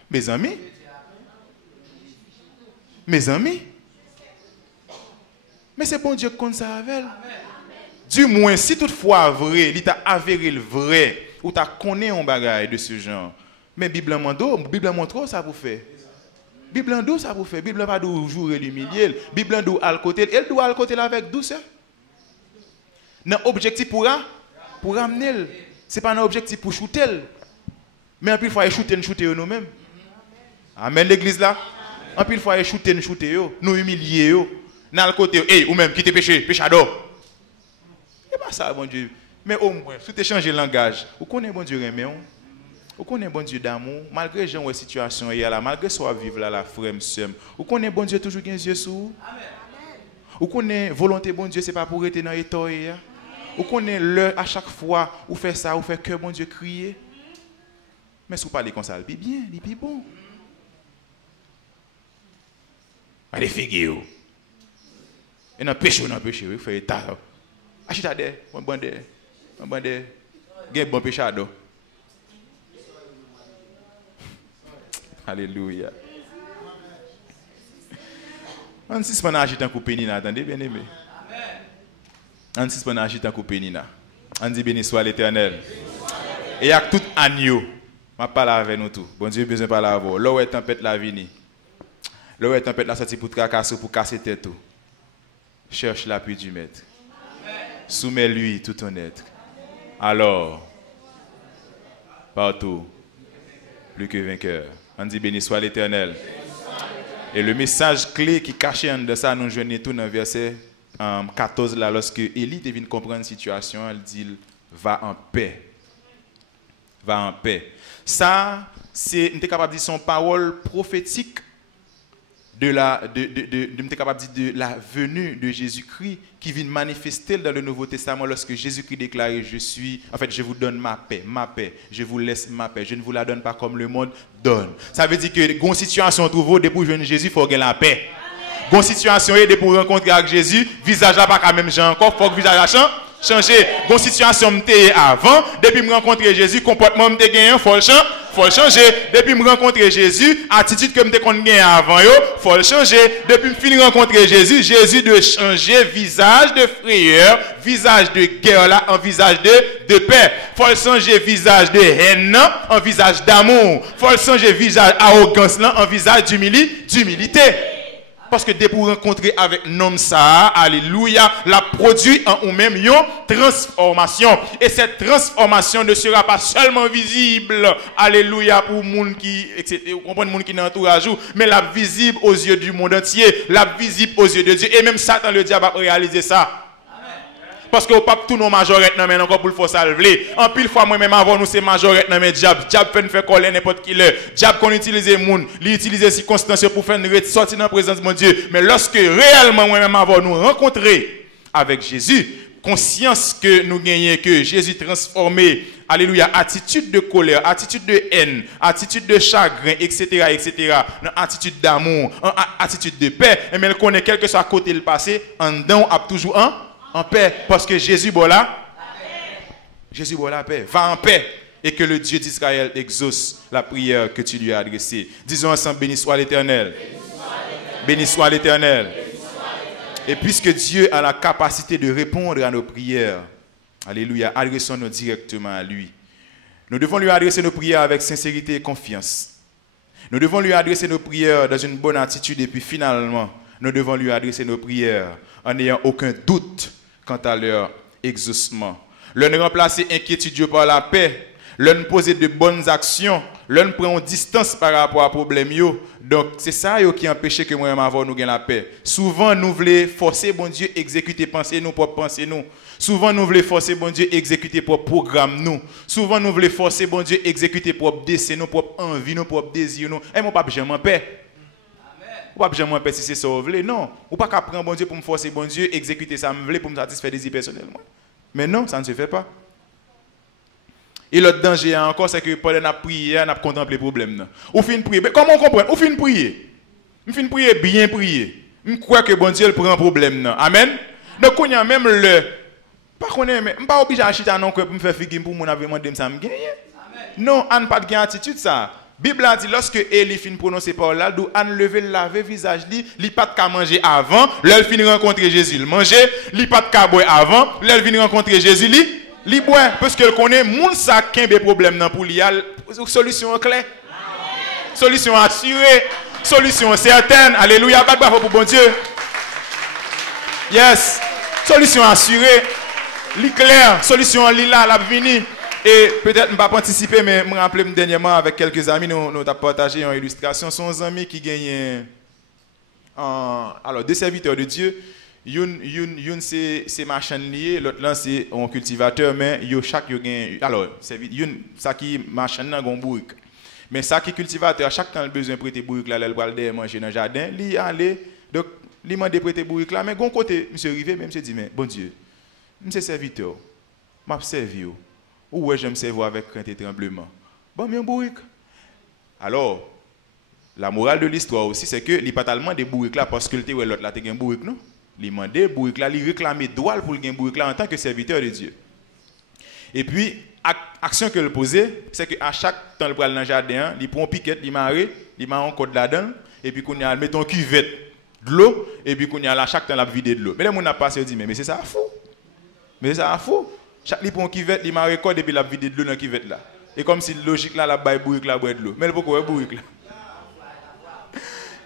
mes amis. Mais c'est bon Dieu qui compte ça avec. Du moins, si toutefois vrai, il t'a avéré le vrai, ou t'a connaît un bagage de ce genre. Mais Bible montre ça vous fait. Bible en dos ça vous fait. Bible pas de jouer l'humilier. Bible en dos à côté, elle doit à côté avec douceur. Non objectif pour amener. C'est pas un objectif pour shooter. Mais en plus il faut shooter nous-mêmes. Amen l'église là. En plus il faut shooter nous humilier yo. Dans le côté ou même qui te péchador. C'est pas ça bon Dieu. Mais au moins si tu changer le langage, vous connaissez bon Dieu aimer. Vous connaissez bon Dieu d'amour, malgré les gens ou situation là, malgré soit vivre là la frère monsieur. Vous connaissez bon Dieu toujours les yeux sur vous. Amen. Vous connaissez volonté bon Dieu c'est pas pour rester dans l'état. Vous connaissez l'heure à chaque fois vous faites ça, vous faites que bon Dieu crier. Mais si vous parlez comme ça, il est bien, il est bon. Allez figuer. Et dans péché, vous faites état. Achitade, bon bande. Bon péchado. Alléluia. On s'y spend agit en coupe nina, attendez bien aimé. On s'y spend agit en coupe nina. On dit béni soit l'Éternel. Et avec tout agneau, je parle avec nous tout. Bon Dieu besoin de parler avec vous. Là où est tempête la vini. Là où est tempête la sortie pour tracasser pour casser tête tout. Cherche l'appui du maître. Soumets-lui tout ton être. Alors partout plus que vainqueur. On dit béni soit l'Éternel. Et le message clé qui cachait en de ça, nous joignons tout dans le verset 14 là, lorsque Élie devine comprendre la situation, elle dit va en paix. Va en paix. Ça, c'est, on est capable de dire son parole prophétique de la venue de Jésus-Christ qui vient manifester dans le Nouveau Testament lorsque Jésus-Christ déclarait je vous donne ma paix, je vous laisse ma paix, je ne vous la donne pas comme le monde donne. Ça veut dire que une situation trouve depuis que Jésus, il faut gagner la paix. Une situation est pour rencontrer avec Jésus, visage là pas quand même encore, faut que visage là changer. Une situation m'était avant, depuis me rencontrer Jésus, comportement m'était gagné, faut le changer. Depuis me rencontrer Jésus, attitude que m'était gagné avant yo, faut le changer. Depuis me finir rencontrer Jésus, Jésus de changer visage de frayeur, visage de guerre là en visage de paix. Faut le changer visage de haine en visage d'amour. Faut le changer visage arrogance là en visage d'humilité. Parce que dès pour rencontrer avec nom ça, alléluia, la produit en ou même une transformation. Et cette transformation ne sera pas seulement visible, alléluia, pour monde qui, comprendre monde qui dans l'entourage, mais la visible aux yeux du monde entier, la visible aux yeux de Dieu. Et même Satan, le diable, a réalisé ça. Parce que au pape tout nos majorettes non mais encore pour le faut salver. En pile fois moi même avant nous c'est majorettes non mais diable fait coller n'importe qui l'heure. Diable qu'on utilise monde, il utilise circonstances pour faire sortir dans la présence de mon Dieu. Mais lorsque réellement moi même avant nous rencontrer avec Jésus, conscience que nous gagnons, que Jésus transformé, alléluia, attitude de colère, attitude de haine, attitude de chagrin, etc., etc., attitude d'amour, attitude de paix, et mais elle connaît quel que soit côté le passé, en dedans, a toujours en paix, parce que Jésus, voilà, Jésus, voilà la paix, va en paix, et que le Dieu d'Israël exauce la prière que tu lui as adressée. Disons ensemble, béni soit l'Éternel. Béni soit l'Éternel. Et puisque Dieu a la capacité de répondre à nos prières, alléluia, adressons-nous directement à lui. Nous devons lui adresser nos prières avec sincérité et confiance. Nous devons lui adresser nos prières dans une bonne attitude et puis finalement, nous devons lui adresser nos prières en n'ayant aucun doute quant à leur exaucement. L'un remplacer inquiétude par la paix, l'un poser de bonnes actions, l'un prend distance par rapport à problème yo. Donc c'est ça qui empêche que moi avoir nous gain la paix. Souvent nous voulons forcer bon Dieu exécuter penser nous propre penser nous. Souvent nous voulons forcer bon Dieu exécuter propre programme nous. Souvent nous voulons forcer bon Dieu exécuter propre dessein nous, propre envie nous, propre désir nous. Et mon papa jamais en paix. Ou pas jamais en paix si c'est ça vous voulez. Non, ou pas qu'à prendre bon Dieu pour me forcer bon Dieu exécuter ça me voulait pour me satisfaire des désirs personnellement. Mais non, ça ne se fait pas. Et l'autre danger encore, c'est que pendant la prière, on a contemplé le problème. Ou fin prier. Comment on comprend? Ou fin prier. On fin prier, bien prier. Je crois que bon Dieu prend un problème. Amen. Donc, on y a même le. Pas qu'on est, je ne pas obligé à acheter un nom pour me faire figuer pour mon avis, de ça me gagner. Non, on n'a pas de attitude ça. La Bible a dit, lorsque Élie fin prononcer par là, d'où on lever laver visage, il pas de manger avant, l'elle fin rencontrer Jésus. Le manger, il pas de boire avant, l'elle fin rencontrer Jésus. Li boit parce qu'elle connaît moun sa kembe problème nan pour li a solution claire. Solution assurée, solution certaine. Alléluia, pas bravo pour bon Dieu. Yes. Solution assurée, li clair, solution li là la vini. Et peut-être ne pas anticiper mais me rappeler dernièrement avec quelques amis nous avons partagé une illustration son ami qui gagne alors deux serviteurs de Dieu. Youn c'est machin lié, l'autre là c'est un cultivateur mais yo chaque yo gagne alors c'est youn ça qui machin nan gon bourrique. Mais ça qui cultivateur chaque temps le besoin prêter bourrique là, il va aller manger dans le jardin, li aller donc li mande prêter bourrique là mais gon côté monsieur rivé même monsieur dit mais bon Dieu, monsieur serviteur, m'a servi ou ouais j'aime servir avec crainte et tremblement. Bon mais un bourrique. Alors la morale de l'histoire aussi c'est que li pas tellement des bourriques là parce que l'autre là te un bourrique non. Il demandait bourrique là, il réclamait droit pour le bourrique là en tant que serviteur de Dieu. Et puis action que le posait, c'est que à chaque temps le pral dans le jardin, il prend piquette, il marre, il met un code là-dedans et puis qu'on y a met un cuvette de l'eau et puis qu'on y a là chaque temps la vider de l'eau. Mais les gens n'a passé dit mais c'est ça fou. Mais c'est ça fou. Chaque il prend cuvette, il marre code et puis la vider de l'eau dans la cuvette là. Et comme si logique là la baille bourrique là boire de l'eau. Mais pourquoi bourrique là?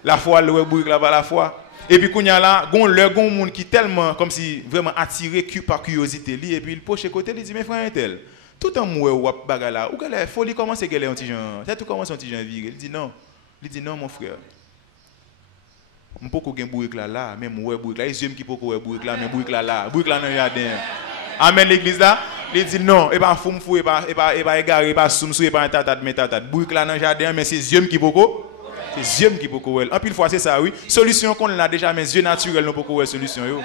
La foi le bourrique là par la foi. Et puis qu'on y a là, gon monde qui tellement comme si vraiment attiré par curiosité li et puis il poche côté il dit mais frère tel tout en moué ou bagarre là ou qu'elle folie commence qu'elle est un petit genre ça tout commence un petit genre viré il dit non mon frère on peut qu'on gain bourrique là même ouais bourrique là les yeux qui peut qu'on bourrique là mais bourrique là dans le jardin amen l'église là il dit non et pas fou et pas égaré pas soumsou et pas tata mais tata bourrique là dans le jardin mais c'est yeux qui peut c'est yeux qui peut qu'on en pile fois c'est ça oui solution qu'on a déjà mais yeux naturels non peut qu'on solution yo.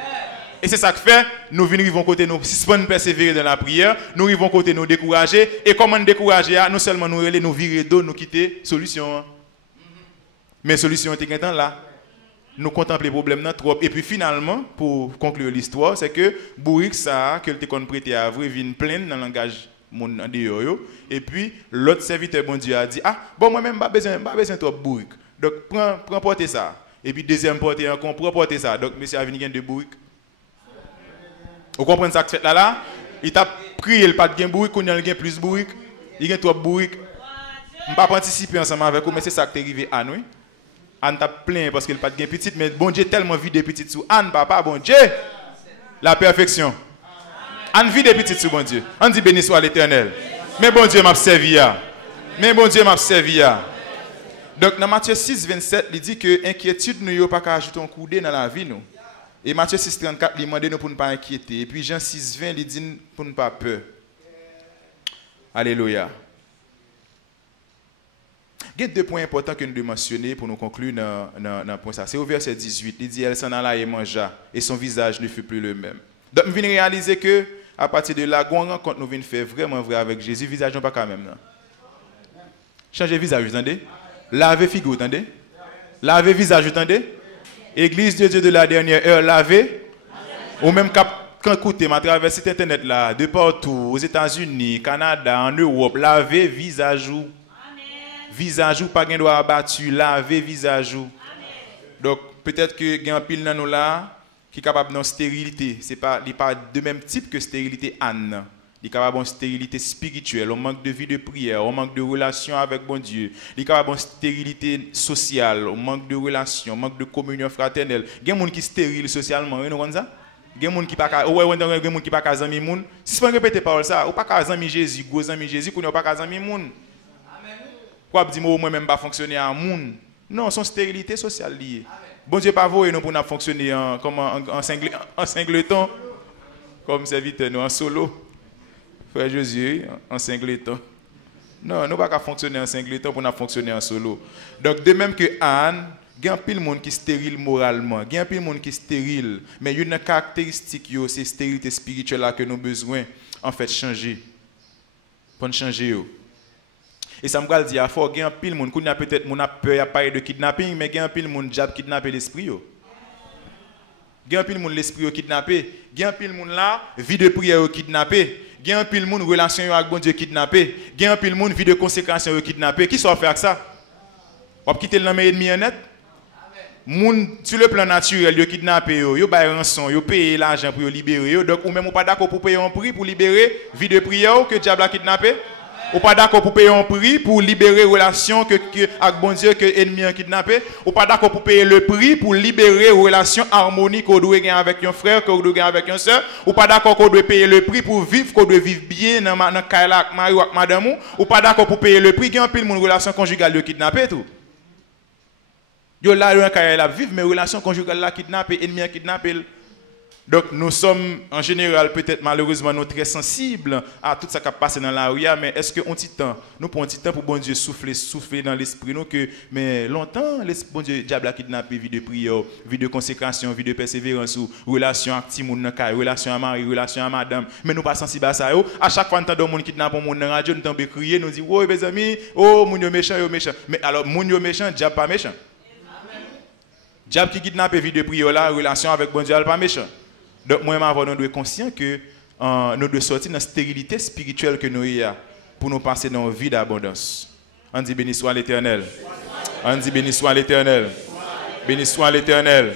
Et c'est ça que fait nous venons côté nous suspendre persévérer dans la prière nous arrivons côté nous décourager et comment nous décourager non seulement nous reler nous virer d'eau nous quitter solution mais solution est temps là nous contempler problème trop et puis finalement pour conclure l'histoire c'est que bourrique ça que te kon prêté à vrai vient plein dans langage mon dehors et puis l'autre serviteur bon Dieu a dit ah bon moi même pas besoin trop bourrique donc prends porter ça et puis deuxième porter encore prends porter ça donc monsieur a venu gain de bourrique. Vous comprenez ça que fait là il t'a prié le pas de gain bourrique qu'on a gain plus bourrique il gain trop bourrique on pas participer ensemble avec vous mais c'est ça que t'es arrivé à nous Anne t'a plein parce qu'il pas de gain petite mais bon Dieu tellement vide petite sous Anne papa bon Dieu la perfection Anne vide petite sous bon Dieu on dit béni soit l'Éternel mais bon Dieu m'a servi donc dans Matthieu 6 27 il dit que inquiétude nous yo pas qu'à ajouter un coup dans la vie nous. Et Matthieu 6 34 il demande nous pour ne pas inquiéter et puis Jean 6 20 il dit pour ne pas peur. Alléluia. Il y a deux points importants que nous devons mentionner pour nous conclure dans point ça. C'est au verset 18, il dit elle s'en alla et mangea et son visage ne fut plus le même. Donc, je viens réaliser que, à partir de là, quand on rencontre, nous venons faire vraiment vrai avec Jésus, visage n'est pas quand même. Changer visage, vous entendez? Laver figure, vous entendez? Laver visage, vous entendez? Église de Dieu de la dernière heure, laver. Ou même quand écoutez, à travers cet internet là, de partout, aux États-Unis, Canada, en Europe, laver visage ou. Visage ou pas gain doit abattu, laver visage ou. Donc peut-être que gain pile dans nous là qui est capable de stérilité, c'est pas il pas de même type que stérilité Anne. Il est capable de stérilité spirituelle, on manque de vie de prière, on manque de relation avec bon Dieu. Il est capable de stérilité sociale, on manque de relation, on manque de communion fraternelle. Il y a des gens qui sont stériles socialement, vous comprenez ça? Il y a des gens qui pas qui pas amis moun. Si vous répétez parole ça, ou pas amis Jésus, gros amis Jésus, qu'on pas amis moun. Quoi dire moi même pas fonctionner en moun? Non, son stérilité sociale liée. Bon Dieu pas voyer nous pour fonctionner comme en singleton comme serviteur nous en solo. Frère Josué en singleton. Non, nous pas qu'à fonctionner en singleton pour fonctionner en solo. Donc de même que Anne, il y a un pile monde qui est stérile moralement, il y a un pile monde qui est stérile, mais il y a une caractéristique c'est stérilité spirituelle là que nous avons besoin en fait changer. Pour changer yo. Et ça me dit il faut il y a un pile monde qui a peut-être mon a peur à parler de kidnapping, mais il y a un pile monde diable kidnapper l'esprit yo. Il y a un pile monde l'esprit kidnappé, il y a un pile monde là vie de prière kidnappé. Il y a un pile monde relation avec bon Dieu kidnappé. Il y a un pile monde vie de consécration kidnappé. Qui soit faire avec ça? On va quitter le nom ennemi net. Moun sur le plan naturel, yo kidnappé yo bay rançon, yo payer l'argent pour libérer yo. Donc ou même ou pas d'accord pour payer un prix pour libérer vie de prière que diable a kidnappé. Ou pas d'accord pour payer un prix pour libérer relation avec bon Dieu que ennemi a kidnappé. Ou pas d'accord pour payer le prix pour libérer relation harmonique qu'on doit gagner avec un frère, qu'on doit gagner avec un soeur. Ou pas d'accord qu'on doit payer le prix pour vivre, qu'on doit vivre bien dans kaila avec mari ou avec madame. Ou pas d'accord pour payer le prix qui a un pile mon relation conjugale de kidnappé tout. Yo là dans kaila vivre mais relation conjugale là kidnappé, ennemi a kidnappé. Donc nous sommes en général peut-être malheureusement nous très sensibles à tout ça qui passe dans la rue, mais est-ce que un petit temps nous prenons un petit temps pour bon Dieu souffler dans l'esprit nous que mais longtemps bon Dieu diable a kidnappé vie de prière, vie de consécration, vie de persévérance ou relation avec petit monde dans caille, relation à mari, relation à madame, mais nous pas sensibles à ça à chaque fois entend monde kidnappe monde dans radio nous tombe crier nous dit oh mes amis, oh moun yo méchant, mais alors moun yo méchant, diable pas méchant. Diable qui kidnappe vie de prière là, relation avec bon Dieu pas méchant. Donc, moi, nous devons être conscients que nous devons sortir de la stérilité spirituelle que nous avons pour nous passer dans une vie d'abondance. On dit béni soit l'Éternel. On dit béni soit l'Éternel. Béni soit l'Éternel.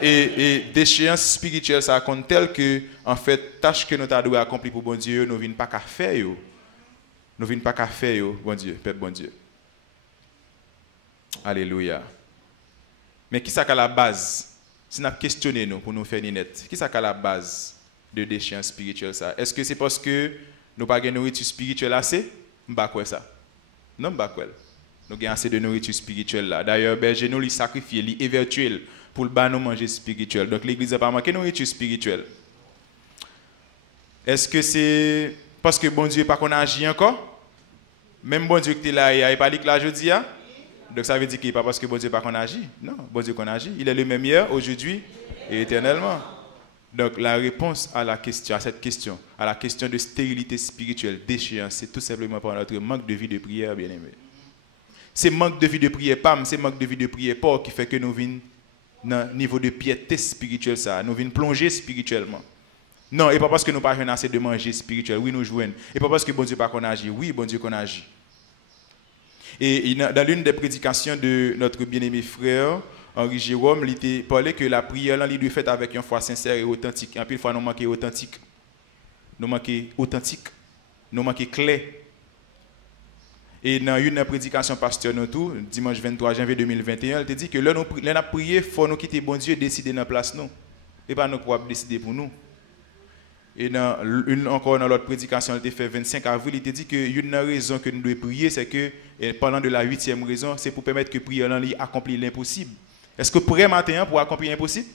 Et déchéance spirituelle, ça compte tel que, en fait, tâche que nous devons accomplir pour bon Dieu, nous ne venons pas qu'à faire. Nous ne venons pas qu'à faire, bon Dieu, peuple bon Dieu. Alléluia. Mais qui est à la base? Si nous questionnons nous pour nous faire net, qui est la base de déchéance spirituelle ça? Est-ce que c'est parce que nous n'avons pas de nourriture spirituelle assez? Je ne sais pas ça. Non, je ne sais pas. Nous avons assez de nourriture spirituelle là. D'ailleurs, berger nous lui sacrifier, lui évertuel pour le bas nous manger spirituel. Donc l'église n'a pas manqué de nourriture spirituelle. Est-ce que c'est parce que bon Dieu n'a pas agi encore? Même bon Dieu qui est là, il n'a pas dit que là je dis. Donc ça veut dire qu'il n'est pas parce que bon Dieu n'a pas agi. Non, bon Dieu qu'on agit. Il est le même hier, aujourd'hui et éternellement. Donc la réponse à cette question, à la question de stérilité spirituelle, déchéance, c'est tout simplement par notre manque de vie de prière, bien aimé. C'est manque de vie de prière, c'est manque de vie de prière pas qui fait que nous venons dans un niveau de piété spirituelle, ça. Nous venons plonger spirituellement. Non, et pas parce que nous n'avons pas assez de manger spirituel, oui nous jouons. Et pas parce que bon Dieu n'a pas qu'on agit, oui bon Dieu qu'on agit. Et dans l'une des prédications de notre bien-aimé frère, Henri Jérôme, il parlait que la prière, il doit être faite avec une foi sincère et authentique. En plus, fois, nous manquons authentique. Nous manquons authentique. Nous manquons clair. Et dans une prédication pasteur tout, dimanche 23 janvier 2021, il dit que là, nous prions, il faut nous quitter bon Dieu et décider dans la place nous. Et pas nous pour décider pour nous. Et encore dans l'autre prédication, il a fait 25 avril, il a dit qu'une raison que nous devons prier, c'est que pendant de la 8e raison, c'est pour permettre que prière accomplisse l'impossible. Est-ce que prier matin pour accomplir l'impossible?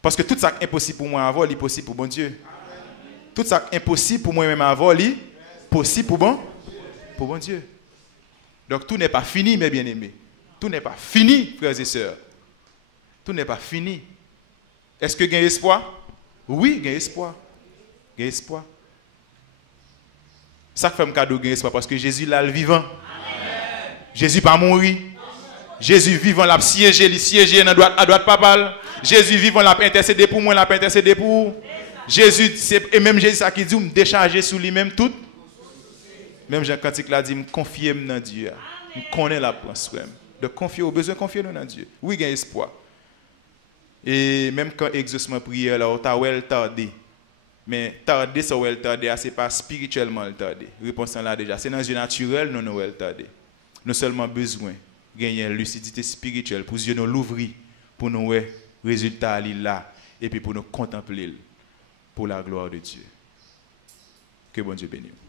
Parce que tout ça est impossible pour moi avoir, il est possible pour bon Dieu. Tout ça est impossible pour moi-même avoir, il est possible pour bon Dieu. Donc tout n'est pas fini, mes bien-aimés. Tout n'est pas fini, frères et sœurs. Tout n'est pas fini. Est-ce que il y a espoir? Oui, il y a espoir. Il y a espoir. Ça fait un cadeau de espoir parce que Jésus là le vivant. Amen. Jésus pas mourir. Jésus vivant l'a siégé, il siégé à droite papa. Jésus vivant l'a intercédé pour moi, l'a intercédé pour. Jésus et même Jésus ça qui dit me décharger sur lui-même tout. Même Jean Cantique l'a dit me confier dans Dieu. Me connaît la pense de confier au besoin confier dans Dieu. Oui, il y a espoir. Et même quand exaucement prière là, tu as tardé. Mais tarder, ça ou tarder, c'est pas spirituellement tarder. Réponse là déjà, c'est dans le naturel, non nous tarder. Nous seulement besoin de gagner une lucidité spirituelle pour nous l'ouvrir, pour nous voir résultat là, et puis pour nous contempler pour la gloire de Dieu. Que bon Dieu bénisse.